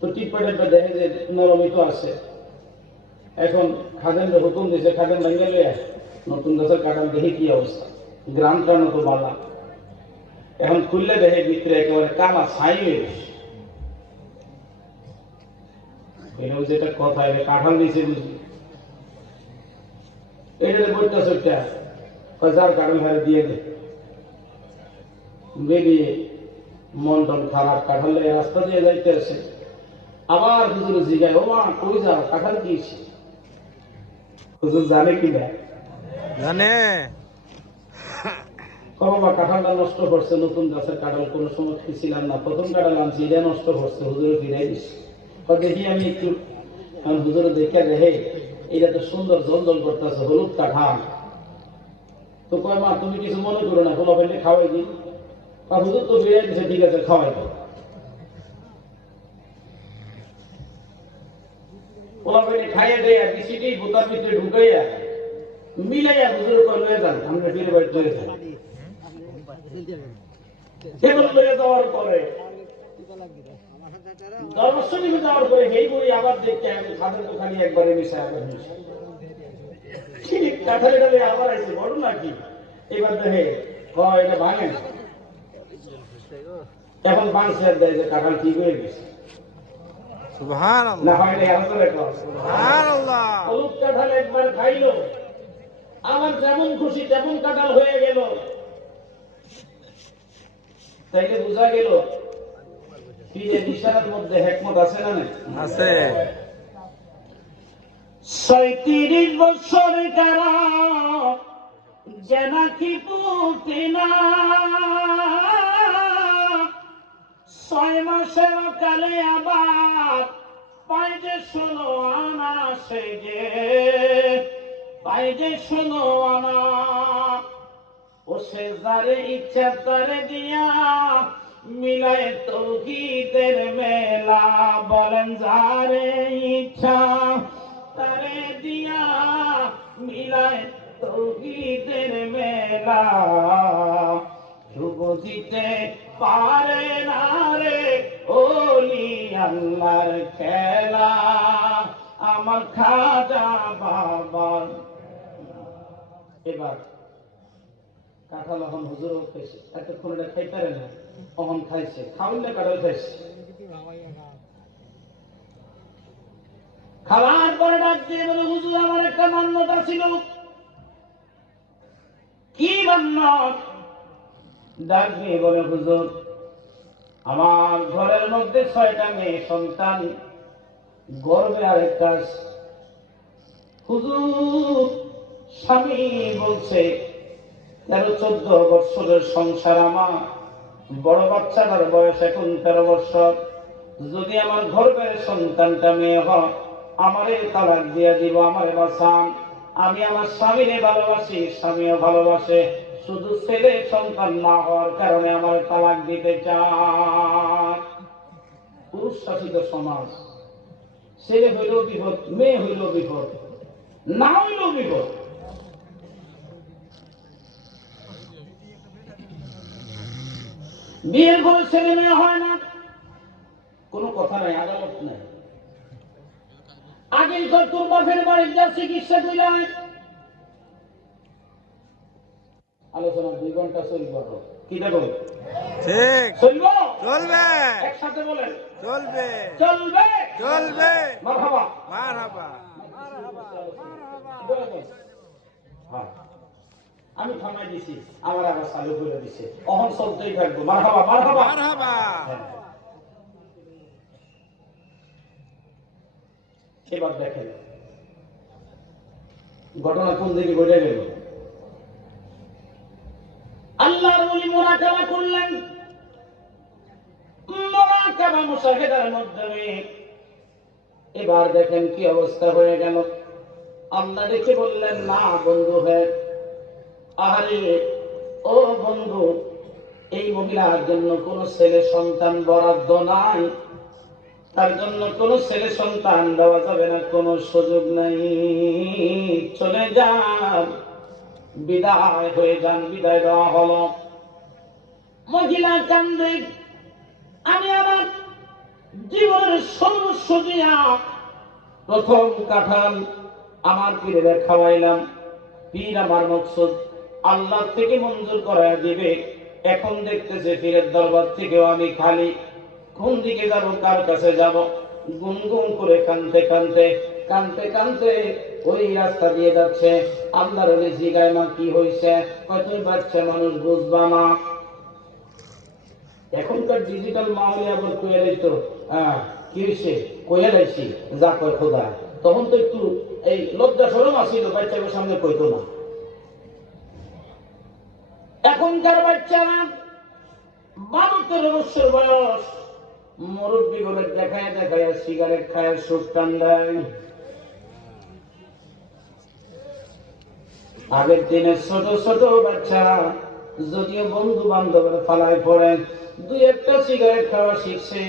তো টিপটা দেখে যে নরমিত আছে। এখন খাদেন হুকুম দিয়েছে, খাদেন ভেঙে লইয়া নতুন গাছের কাঁঠাল দেখে কি অবস্থা, গ্রামটা মতো বালা। এখন খুললে দেখে ভিতরে একেবারে কালা ছাই হয়ে গেছে। এটাও যেটা কথা, এটা কাঁঠাল দিয়েছে বুঝলি, এটা বইটা সইটা যার কাঁঠাল হারে দিয়ে দে। বেরিয়ে মন টন খারাপ, কাঁঠাল রাস্তা দিয়ে যাইতে আসে। আবার হুজুর জিগায়, ও মা কই যাও, কাঁঠাল দিয়েছি। হুজুর জানে কি না? জানে। বাবা কাঁঠালটা নষ্ট করছে, নতুন গাছের কাঁঠাল কোনো সময় খেয়েছিলাম না, প্রথম কাঁঠাল আনছি, এটা নষ্ট করছে, হুজুরে ফিরাই দিচ্ছে। দেখি আমি একটু হুজুরে দেখে দেখে এটা তো সুন্দর জল জল করতেছে, হলুদ কাঁঠাল। তো কয় মা তুমি কিছু মনে করো না, কোনো ফেলে খাওয়াই দিই। হুজুর তো ফিরাই দিচ্ছে, ঠিক আছে খাওয়াই দাও। ওলা ফেলে খাইয়া দেয়া বিসিটি বোতার ভিতরে ঢুকাইয়া মিলাইয়া হুজুরে কয় লয়ে যান, আমরা ফিরে বাড়ি লয়ে যান। সেগুলো লয়ে যাওয়ার পরে দর্শনীতে যাওয়ার পরে এই বই আবার দেখতে আমি খাদের তো খালি একবারে মিশে আবার মিশে ঠিক কাঁঠালে ডালে আবার আছে, বড় নাকি এবার দেখে হয় এটা ভাঙে না। এখন বাংসে দেয় যে কাঁঠাল ঠিক হয়ে গেছে। সুবহানাল্লাহ। না হয় না, সুবহানাল্লাহ। হলুদ কাঁঠাল একবার খাইলো, আমার যেমন খুশি তেমন কাঁঠাল হয়ে গেল। তাইলে বোঝা গেল পীরের ইশারার মধ্যে হিকমত আছে না? আছে। ৩৭ বছর কারা যে নাকি পুতে না, ৬ মাসের কালে আবার পাই যে ১৬ আনা, সে যে পাই যে ১৬ আনা। ও সে যারে ইচ্ছা তারে দিয়া মিলায় তৌহিদের মেলা, বলেন যারে ইচ্ছা তারে দিয়া মিলায় তৌহিদের মেলা। শুভ বুঝিতে পারে না রে ওলি আল্লাহর খেলা আমার খাজা বাবার। এবার কাঁঠাল এখন হুজুর খাইছে, এতক্ষণ এটা খাইতে না, অহন খাইছে, খাওয়াইলে কাঁঠাল খাইছে। খাওয়ার পরে ডাক দিয়ে বলে, হুজুর আমার একটা মান্যতা ছিল। কি মান্যত? ডাক দিয়ে বলে, হুজুর আমার ঘরের মধ্যে 6টা মেয়ে সন্তান, গর্বে আরেকটা। হুজুর স্বামী বলছে 13-14 বছরের সংসার আমার, বড় বাচ্চাটার বয়স এখন 13 বছর, যদি আমার গর্বের সন্তানটা মেয়ে হয় আমারে তালাক দিয়ে দিব, আমারে বাঁচান। আমি আমার স্বামীরে ভালোবাসি, স্বামীও ভালোবাসে, শুধু ছেলে সন্তান না হওয়ার কারণে আমার তালাক দিতে চায়। পুরুষ শাসিত সমাজ, ছেলে হইলেও বিপদ, মেয়ে হইলেও বিপদ, না হইলেও বিপদ। বিয়ের করে ছেলে মেয়ে হয় না, কোনো কথা নাই, আদালত নাই। আগেই তোর তোর বাপের বাড়ির যা চিকিৎসা কইলাম, আলোচনা 2 ঘন্টা চলবে। কি দেখো ঠিক চলবো, চলবে, একসাথে বলেন চলবে, চলবে চলবে। মারহাবা মারহাবা। হ্যাঁ, আমি থামাই দিছি, আমার আবার চালু করে দিছে, অহন চলতেই থাকবো। মারহাবা মারহাবা মারহাবা। হ্যাঁ। এবার দেখেন ঘটনা কোন দিকে ঘটে গেল। আল্লাহর ওলি মুরাকাবা করলেন, মুরাকাবা মুশাহিদার মাধ্যমে এবার দেখেন কি অবস্থা হয়ে গেল। আল্লাহ দেখে বললেন, না বন্ধু হে, আরে ও বন্ধু, এই মহিলার জন্য কোন ছেলে সন্তান বরাদ্দ নাই, তার জন্য কোন ছেলে সন্তান দেওয়া যাবে না, কোনো সুযোগ নাই, চলে যান, বিদায় হয়ে যান। বিদায় দেওয়া হলো। মহিলা কান্দে, আমি আমার জীবনের সর্বস্ব দিয়া প্রথম কাঁঠাল আমার পীরের খাওয়াইলাম, পীর আমার মকসুদ আল্লাহ থেকে মঞ্জুর করা দিবে, এখন দেখতেছে পীরের দরবার থেকেও আমি খালি, কোন দিকে যাব, কার কাছে যাব? গুনগুন করে কানতে কানতে কানতে কানতে ওই রাস্তা দিয়ে যাচ্ছে। আল্লাহর ওলি জিগায়, মা কি হইছে? কত বাচ্চা মানুষ বুঝবা না। এখনকার ডিজিটাল মাহলে আবার কইয়া দিত, কি হয়েছে কইয়া লাইছি, যা কয় খোদা। তখন তো একটু এই লজ্জা শরম আসিল, বাচ্চাদের সামনে কইতো না। এখনকার বাচ্চারা 12-13 বছর বয়স, মুরব্বী বলে দেখায় দেখায় সিগারেট খায়, সুখ টান দেয়। আগের দিনে ছোট ছোট বাচ্চারা যদিও বন্ধু বান্ধবের ফালায় পড়ে 2-1টা সিগারেট খাওয়া শিখছে,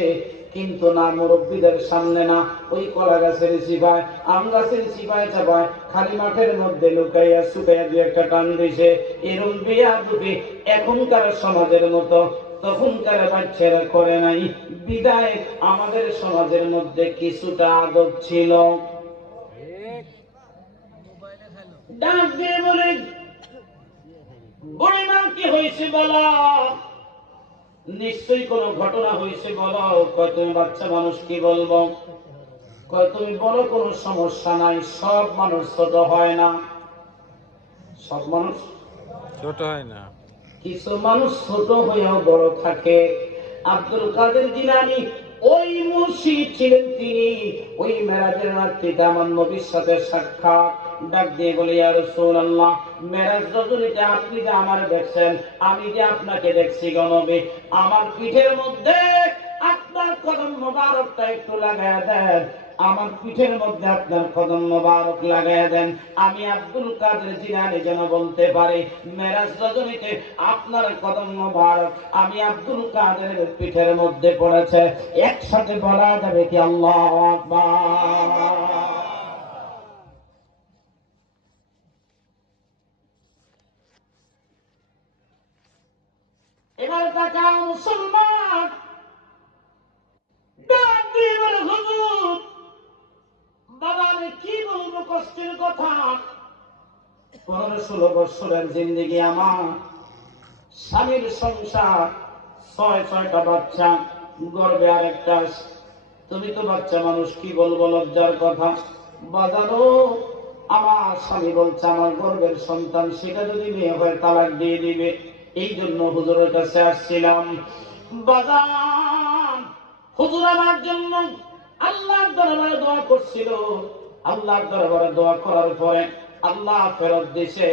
কিন্তু না মুরব্বীদের সামনে না, ওই কলা গাছের চিপায়, আম গাছের চিপায় চাপায়, খালি মাঠের মধ্যে লুকাইয়া শুকাইয়া 2-1টা টান দিছে। এরম বিয়া দুটি এখনকার সমাজের মতো তখনকার বাচ্চারা করে নাই, বিদায় আমাদের সমাজের মধ্যে কিছুটা আদব ছিল। ডাক দিয়ে বলে, বুড়িমা কি হয়েছে বলো, নিশ্চয়ই কোন ঘটনা হয়েছে বলো। কয় তুমি বাচ্চা মানুষ, কি বলবো? কয় তুমি বলো, কোন সমস্যা নাই, সব মানুষ ছোট হয় না, সব মানুষ ছোট হয় না, কিছু মানুষ ছোট হয়েও বড় থাকে। আব্দুল কাদের জিলানী ওই মুর্শিদ ছিলেন, তিনি ওই মেরাজের রাত্রিতে আমার নবীর সাথে সাক্ষাৎ। ডাক দিয়ে বলে, ইয়া রাসূলুল্লাহ, মেরাজ রজনীতে আপনি যে আমার দেখছেন, আমি যে আপনাকে দেখছি গো নবী, আমার পিঠের মধ্যে আপনার কদম মোবারকটা একটু লাগায়া দেন, আমার পিঠের মধ্যে আপনার কদম মোবারক লাগায়া দেন, আমি আব্দুল কাদের জিলানী যেন বলতে পারি মেরাজ রজনীতে আপনার কদম মোবারক আমি আব্দুল কাদের পিঠের মধ্যে পড়েছে। একসাথে বলা যাবে কি আল্লাহু আকবার? এবার এবার টাকা মুসলমান ডাক দিয়ে বলে, হুজুর বাবা আমি কি বলবো কষ্টের কথা। 15-16 বছরের জিন্দেগি আমার, স্বামীর সংসার, 6-6টা বাচ্চা, গর্বে আরেকটা। তুমি তো বাচ্চা মানুষ, কি বলবো লজ্জার কথা। বাজারও আমার স্বামী বলছে আমার গর্বের সন্তান, সেটা যদি মেয়ে হয় তালাক দিয়ে দিবে। এই জন্য হুজুরের কাছে আসছিলাম। বাজার হুজুর আমার জন্য আল্লাহর দরবারে দোয়া করছিল। আল্লাহর দরবারে দোয়া করার পরে আল্লাহ ফেরত দিছে।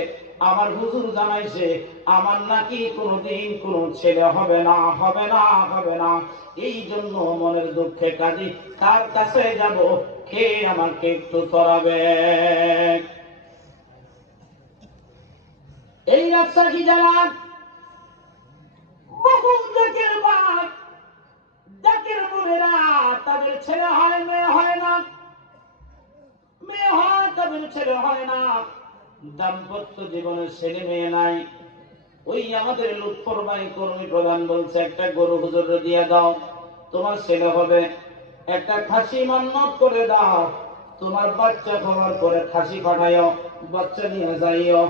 আমার হুজুর জানাইছে আমার নাকি কোনোদিন কোনো ছেলে হবে না, হবে না, হবে না। এই জন্য মনের দুঃখে কাঁদি। কার কাছে যাব, কে আমাকে একটু তরাবে? এই রাস্তা কি জানান? বহু জাকের বাদ, জাকের বোনেরা তাদের ছেলে হয়, মেয়ে হয় না, মেয়ে হয় তাদের ছেলে হয় না, দাম্পত্য জীবনে ছেলে মেয়ে নাই। ওই আমাদের লুৎফর ভাই কর্মী প্রধান বলছে একটা গরু হুজুরে দিয়ে দাও, তোমার ছেলে হবে। একটা খাসি মান্নত করে দাও, তোমার বাচ্চা হওয়ার পরে খাসি পাঠাইও, বাচ্চা নিয়ে যাইও।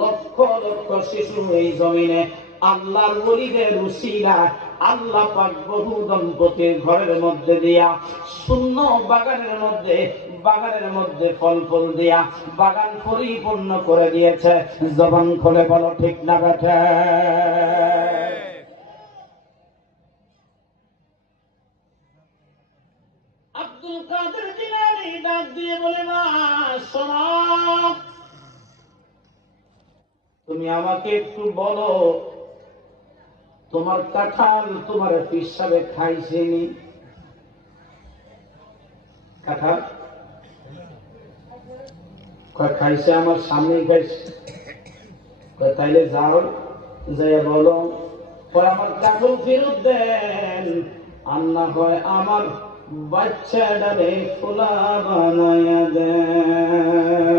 লক্ষ লক্ষ শিশু এই জমিনে আল্লাহর ওলিদের উসিলা আল্লাহ পাক বহু দম্পতির ঘরের মধ্যে দিয়া, শূন্য বাগানের মধ্যে ফল ফুল দিয়া বাগান পরিপূর্ণ করে দিয়েছে। জবান খুলে বলো ঠিক না বেঠে? আব্দুল কাদের জিলানী ডাক দিয়ে বলে, না শোনো, তুমি আমাকে একটু বলো তোমার কাঁঠাল তোমার পীর সাহেব খাইছেনি? কাঁঠাল খাইছে, আমার সামনে খাইছে। তাইলে যাও, যাই বলো আমার কাঁঠাল ফেরত দেন, আর না হয় আমার বাচ্চাটারে খোলা বানায়া দেন।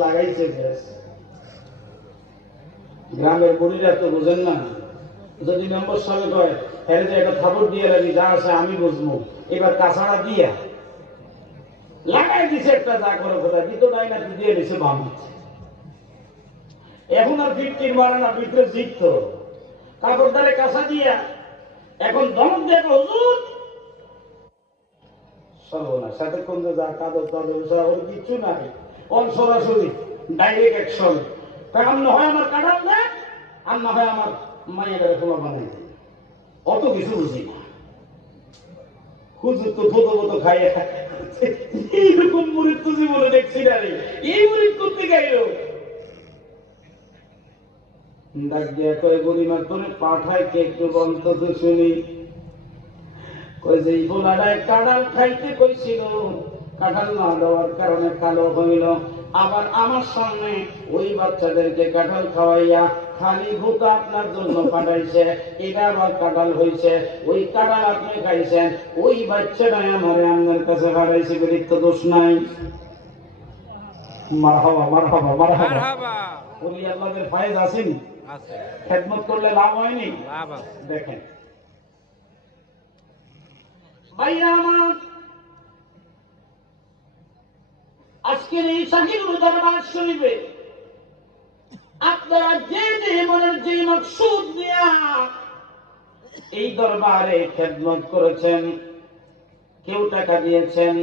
লাগাইছে গ্যাস। গ্রামের বুড়িরা তো বুঝেন না, যদি মেম্বার সাহেব হয় হ্যাঁ যে একটা থাপড় দিয়ে রাখি, যা আছে আমি বুঝবো। এবার কাছাড়া দিয়া লাগাই দিছে একটা, যা করে কোথায় ভিতরটাই না দিয়ে দিছে বাম। এখন আর ভিত্তির মারে না, ভিতরে জিত কাপড় দ্বারে কাঁচা দিয়া এখন ধমক দিয়ে হুজুর সর্বনা সাথে কোন যা কাদর তাদের কিছু নাই, অন সরাসরি ডাইরেক্ট অ্যাকশন। কারণ না হয় আমার কাঁঠাল দেয়, আর না হয় আমার মায়ের খোলা বানাই দেয়। অত কিছু বুঝি না। হুজুর তো থতো খাইয়ে এইরকম মুরিদ তো জীবনে দেখছি না রে। এই মুরিদ করতে গেল ডাক দিয়া কয়ে গরিমা করে পাঠায় কে একটু বলত তো শুনি। কই যে বোলাডায় কাঁঠাল খাইতে কইছিল, কাঁঠাল না দেওয়ার কারণে কালো হইল। আবার আমার সামনে ওই বাচ্চাদেরকে কাঁঠাল খাওয়াইয়া খালি ভূত আপনার জন্য পাঠাইছে, এটা আবার কাঁঠাল হইছে। ওই কাঁঠাল আপনি খাইছেন, ওই বাচ্চাটাই আমার আপনার কাছে পাঠাইছে, বলি তো দোষ নাই। মারহাবা মারহাবা মারহাবা। ওলি আল্লাহদের ফায়েজ আসেনি? আছে। খেদমত করলে লাভ হয়নি? লাভ আছে। দেখেন ভাইরা আমার, আজকের এই শাহীনুর দরবার শরীফে আপনারা যে যে মনের যে মকসুদ নিয়া এই দরবারে খেদমত করেছেন, কেউ টাকা দিয়েছেন,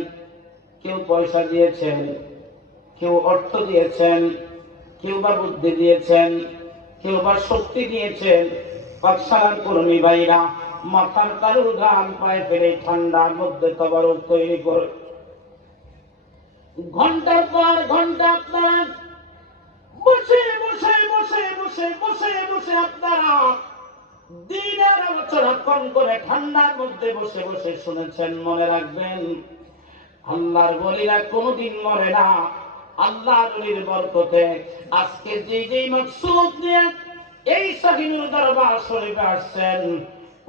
কেউ পয়সা দিয়েছেন, কেউ অর্থ দিয়েছেন, কেউ বা বুদ্ধি দিয়েছেন, কেউ বা শক্তি দিয়েছেন। পাঠশালার কর্মী ভাইরা মাথার তারুর গান পায়ে ফেলে ঠান্ডার মধ্যে তবারক তৈরি করে ঘন্টার পর ঘন্টা আপনারা বসে বসে বসে বসে বসে বসে আপনারা দিনের আলোচনা কম করে ঠান্ডার মধ্যে বসে বসে শুনেছেন। মনে রাখবেন, আল্লাহর ওলিরা কোনদিন মরে না। আল্লাহর ওলির বরকতে আজকে যে যে মকসুদ নিয়ে এই শাহীনুর দরবার শরীফে আসছেন,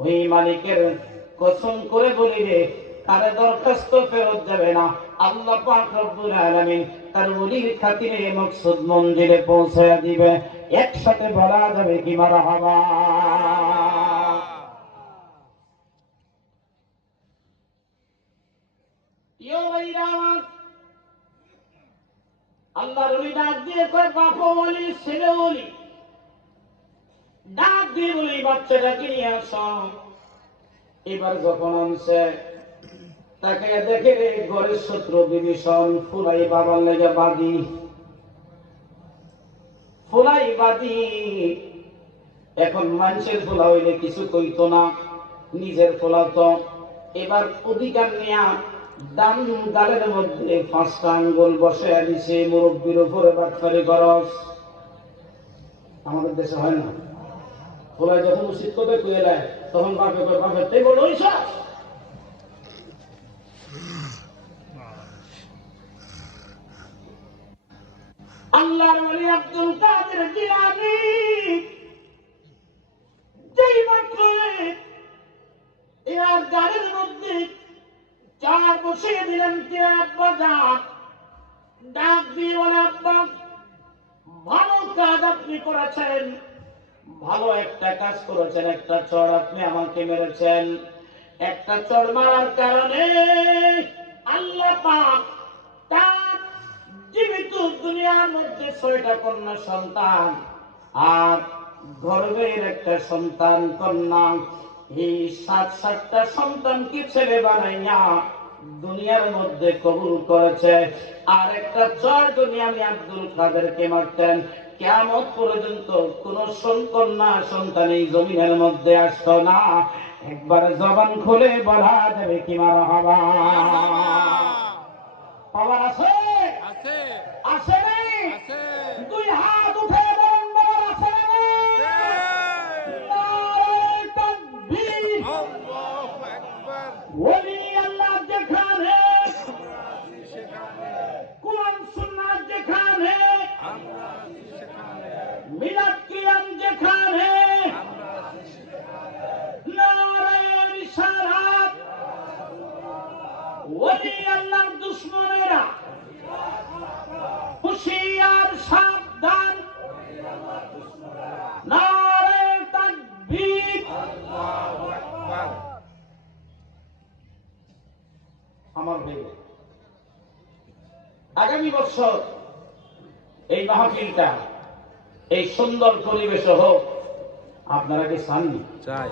ওই মালিকের কসম করে বলি রে, কারে দরখাস্ত ফেরত যাবে না। আল্লাহ পাক রব্বুল আলামিন তার ওলির খাতিরে মকসুদ মন্দিরে পৌঁছায়া দিবে। একসাথে বলা যাবে কি মারহাবা? ইয়ো ভাইরা আমার, আল্লাহর ওলি ডাক দিয়ে কয় বাপও ওলি ছেলে ওলি, ডাক দিয়ে বলি বাচ্চাটাকে নিয়ে আস। এবার যখন আনছে তাকে দেখে রে ঘরের শত্রু বিভীষণ ফুলাই বাবার লেগে বাদি, ফুলাই বাদি। এখন মানুষের ফোলা হইলে কিছু কইতো না, নিজের ফোলা তো। এবার অধিকার নিয়া ডান গালের মধ্যে 5টা আঙ্গুল বসে দিছে, মুরব্বীর উপরে বাটফারি খরচ। আমাদের দেশে হয় না, ফোলায় যখন উচিত কথা কয়ে দেয় তখন বাপে বাপের তাই বলো আল্লাহর ওলি আব্দুল কাদের জিলানী যেই মাত্র এর গাড়ির মধ্যে 4 বসিয়ে দিলেন, কে আব্বা যান, ডাক দিয়ে বলে আব্বা ভালো কাজ আপনি করেছেন, ভালো একটা কাজ করেছেন, একটা চড় আপনি আমাকে মেরেছেন। একটা চড় মারার কারণে আল্লাহ পাক তার জীবিত দুনিয়ার মধ্যে 6টা কন্যা সন্তান আর গর্ভের একটা সন্তান কন্যা, এই 7টা সন্তানকে ছেলে বানাইয়া দুনিয়ার মধ্যে কবুল করেছে। আর একটা চড় যদি আমি আব্দুল কাদেরকে মারতেন, কিয়ামত পর্যন্ত কোন কন্যা সন্তান এই জমিনের মধ্যে আসতো না। একবার জবান খুলে বলা যাবে কি মারহাবা? পাওয়ার আছে? আছে আছে নেই? আছে 2 হাত উঠে বলেন পাওয়ার আছে নেই? নারে তাকবীর! আল্লাহু আকবার। ওলি আল্লাহ যেখানে, সেখানে কোরআন সুন্নাহ যেখানে, আমরা আছি সেখানে, মিলাদ কিয়াম যেখানে, আমরা আছি সেখানে। নারে রিসালাত! ওলি আল্লাহর দুশমনেরা হুঁশিয়ার সাবধান! নারে তাকবীর! আল্লাহু আকবার। আমার ভাই, আগামী বছর এই মাহফিলটা এই সুন্দর পরিবেশে হোক, আপনারা কি চাননি? চাই।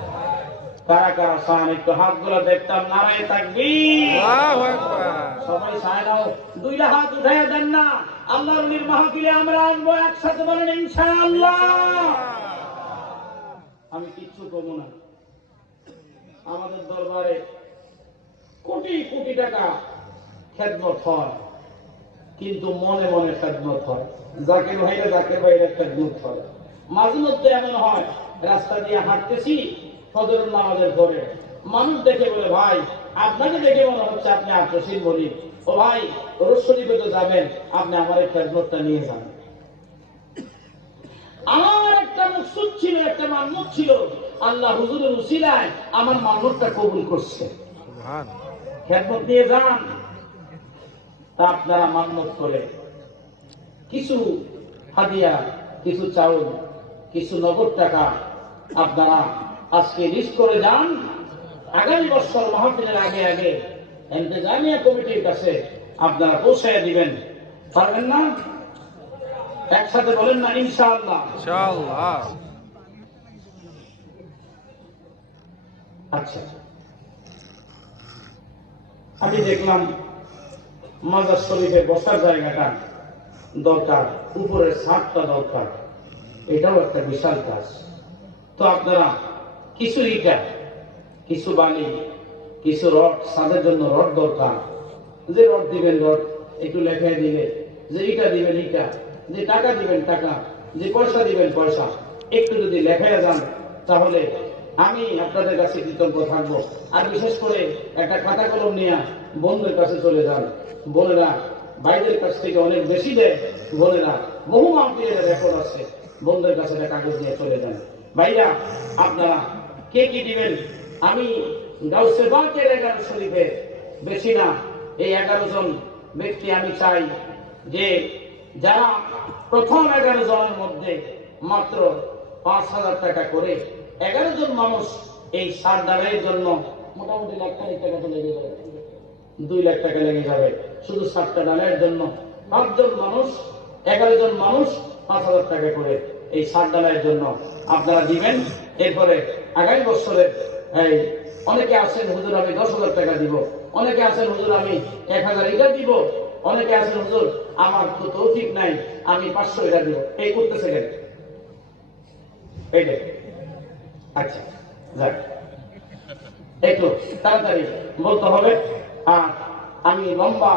কারা কারা চান একটু হাতগুলো দেখতাম। নারে তাকবীর! আল্লাহু আকবার। সবাই চায় নাও, 2 হাত উঠাই দেন না। আল্লাহর ওলির মাহফিলে আমরা আসবো, একসাথে বলেন ইনশাআল্লাহ। আমি কিচ্ছু কমু না। আমাদের দরবারে কোটি কোটি টাকা খেদমত হয়, কিন্তু মনে মনে খেদমত হয়। জাকির ভাইরা খেদমত হয়। মাঝে মধ্যে এমন হয়, রাস্তা দিয়ে হাঁটতেছি ফজরের নামাজের পরে, মানুষ দেখে বলে ভাই আপনাকে দেখে মনে হচ্ছে আপনি আত্মশীল বলি, ও ভাই রোজ শরীফে তো যাবেন, আপনি আমার এই খেদমতটা নিয়ে যান। আমার একটা মকসুদ ছিল, একটা মান্যত ছিল, আল্লাহ হুজুরের উসিলায় আমার মান্যতটা কবুল করছে। সুবহান। খেদমত নিয়ে যান। তা আপনারা মান্যত করে কিছু হাদিয়া, কিছু চাউল, কিছু নগদ টাকা আপনারা আজকে লিস্ট করে যান। আগামী বছর মাহফিলের আগে আগে ইন্তেজামিয়া কমিটির কাছে আপনারা পৌঁছায় দিবেন। পারবেন না? একসাথে বলেন না ইনশাআল্লাহ। ইনশাআল্লাহ। আচ্ছা, আমি দেখলাম মাজার শরীফে বসার জায়গাটা দরকার, উপরের ছাদটা দরকার, এটাও একটা বিশাল কাজ। তো আপনারা কিছু ইটা, কিছু বালি, কিছু রড, ছাদের জন্য রড দরকার, যে রড দিবেন রড একটু লেখায় দিলে, যে ইটা দিবেন ইটা, যে টাকা দিবেন টাকা, যে পয়সা দিবেন পয়সা, একটু যদি লেখায় যান তাহলে আমি আপনাদের কাছে কৃতজ্ঞ থাকবো। আর বিশেষ করে একটা খাতা কলম নিয়ে বন্ধুদের কাছে চলে যান। বোনেরা ভাইদের কাছ থেকে অনেক বেশি দেয়, বোনেরা বহু মাহফিলের রেকর্ড আছে, বন্ধুদের কাছে একটা কাগজ নিয়ে চলে যান। ভাইরা আপনারা কে কি দিবেন? আমি গাউসে বাকের 11 শরীফে বেশি না, এই 11 জন ব্যক্তি আমি চাই যে যারা প্রথম 11 জনের মধ্যে মাত্র 5,000 টাকা করে 11 জন মানুষ এই সার ডালের জন্য মোটামুটি লাখ টাকা তো লেগে যাবে, 2 লাখ টাকা লেগে যাবে শুধু সারটা ডালের জন্য। 5 জন মানুষ 11 জন মানুষ 5,000 টাকা করে এই সার ডালের জন্য আপনারা দিবেন। এরপরে আগামী বছরের অনেকে আছেন হুজুর আমি 10,000 টাকা দিব, অনেকে আছেন হুজুর আমি 1,000 এটা দিব, অনেকে আছেন হুজুর আমার তো তৌফিক নাই আমি 500 এটা দিব। এই করতেছে কেন? এইটা আচ্ছা যাক একটু তাড়াতাড়ি বলতে হবে। আর আমি লম্বা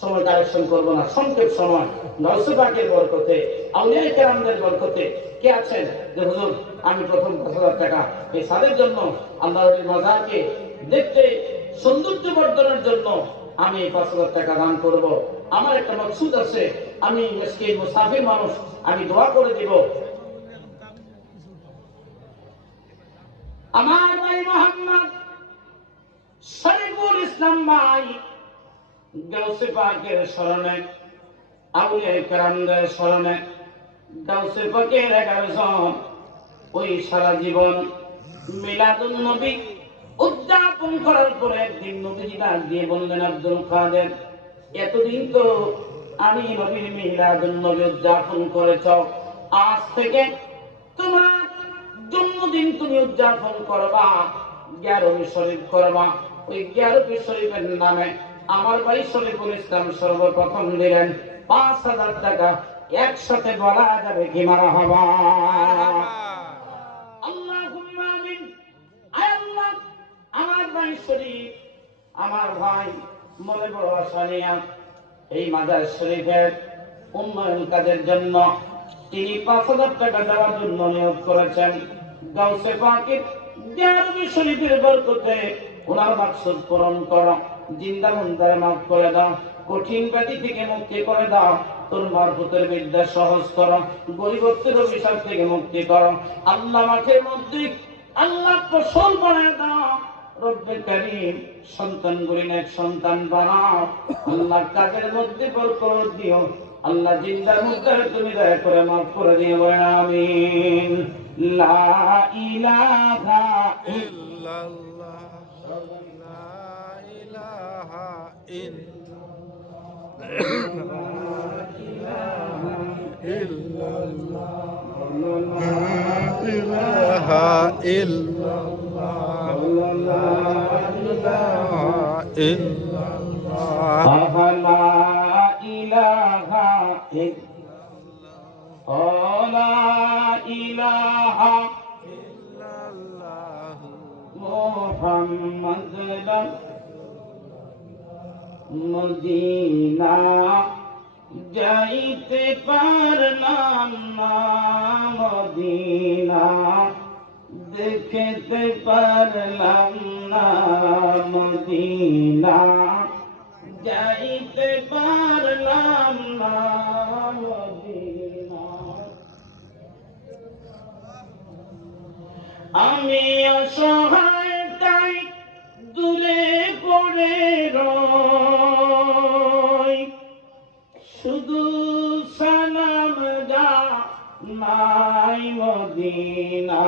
সময় কালেকশন করব না, সংক্ষেপ সময় গাউসে পাকের বরকতে আউলিয়া কেরামদের বরকতে কে আছেন যে হুজুর আমি প্রথম 5,000 টাকা এই সাদের জন্য আল্লাহর মাজারকে দেখতে সৌন্দর্য বর্ধনের জন্য আমি 5,000 টাকা দান করব। আমার একটা মকসুদ আছে, আমি মিসকিন মুসাফির মানুষ, আমি দোয়া করে দিব। আমার ভাই মোহাম্মদ শরীফুল ইসলাম ভাই গাউসে পাকের শরণে আউলিয়া কেরামদের শরণে গাউসে পাকের 11 জন ওই সারা জীবন মিলাদুন নবী উদযাপন করার পরে একদিন নবীজি ডাক দিয়ে বললেন, আব্দুল কাদের এতদিন তো আমি নবীর মিলাদুন নবী উদযাপন করেছ, আজ থেকে তোমার জন্মদিন তুমি উদযাপন করবা, গিয়ারবি শরীফ করবা। ওই গিয়ারবি শরীফের নামে আমার ভাই শরীফুল ইসলাম সর্বপ্রথম দিলেন 5,000 টাকা। একসাথে বলা যাবে কি মারহাবা? আল্লাহুম্মা আমিন। আয় আল্লাহ, আমার ভাই শরীফ, আমার ভাই মনে বড় আশা নিয়া এই মাজার শরীফের উন্নয়ন কাজের জন্য তিনি 5,000 টাকা দেওয়ার জন্য নিয়োগ করেছেন। গাউসে পাকের গিয়ারবি শরীফের বরকতে ওনার মাকসুদ পূরণ করো, জিন্দা মুনদার মাফ করে দাও, কঠিন ব্যাধি থেকে মুক্তি করে দাও, তোর মারফতের বিদ্যা সহজ করো, গরিবত্বের অভিশাপ থেকে মুক্তি করো। আল্লাহ মাঠের মধ্যে আল্লাহ ফসল বানায় দাও, রব্বে কারীম সন্তানগুলি নেক সন্তান বানাও, আল্লাহ কাজের মধ্যে বরকত দিও, আল্লাহ জিন্দার মুদ্দার তুমি দয়া করে মাফ করে দিও। আমিন। লা ইলাহা ইল্লাল্লাহ লা ইলাহা মুহাম্মদ মদিনা যাইতে পারলাম না, মদিনা দেখতে পারলাম না, মদিনা যাইতে পারলাম না, মদিনা। আমি অসহায় তাই দূরে পড়ে রই, শুধু সালাম যা নাই মদিনা।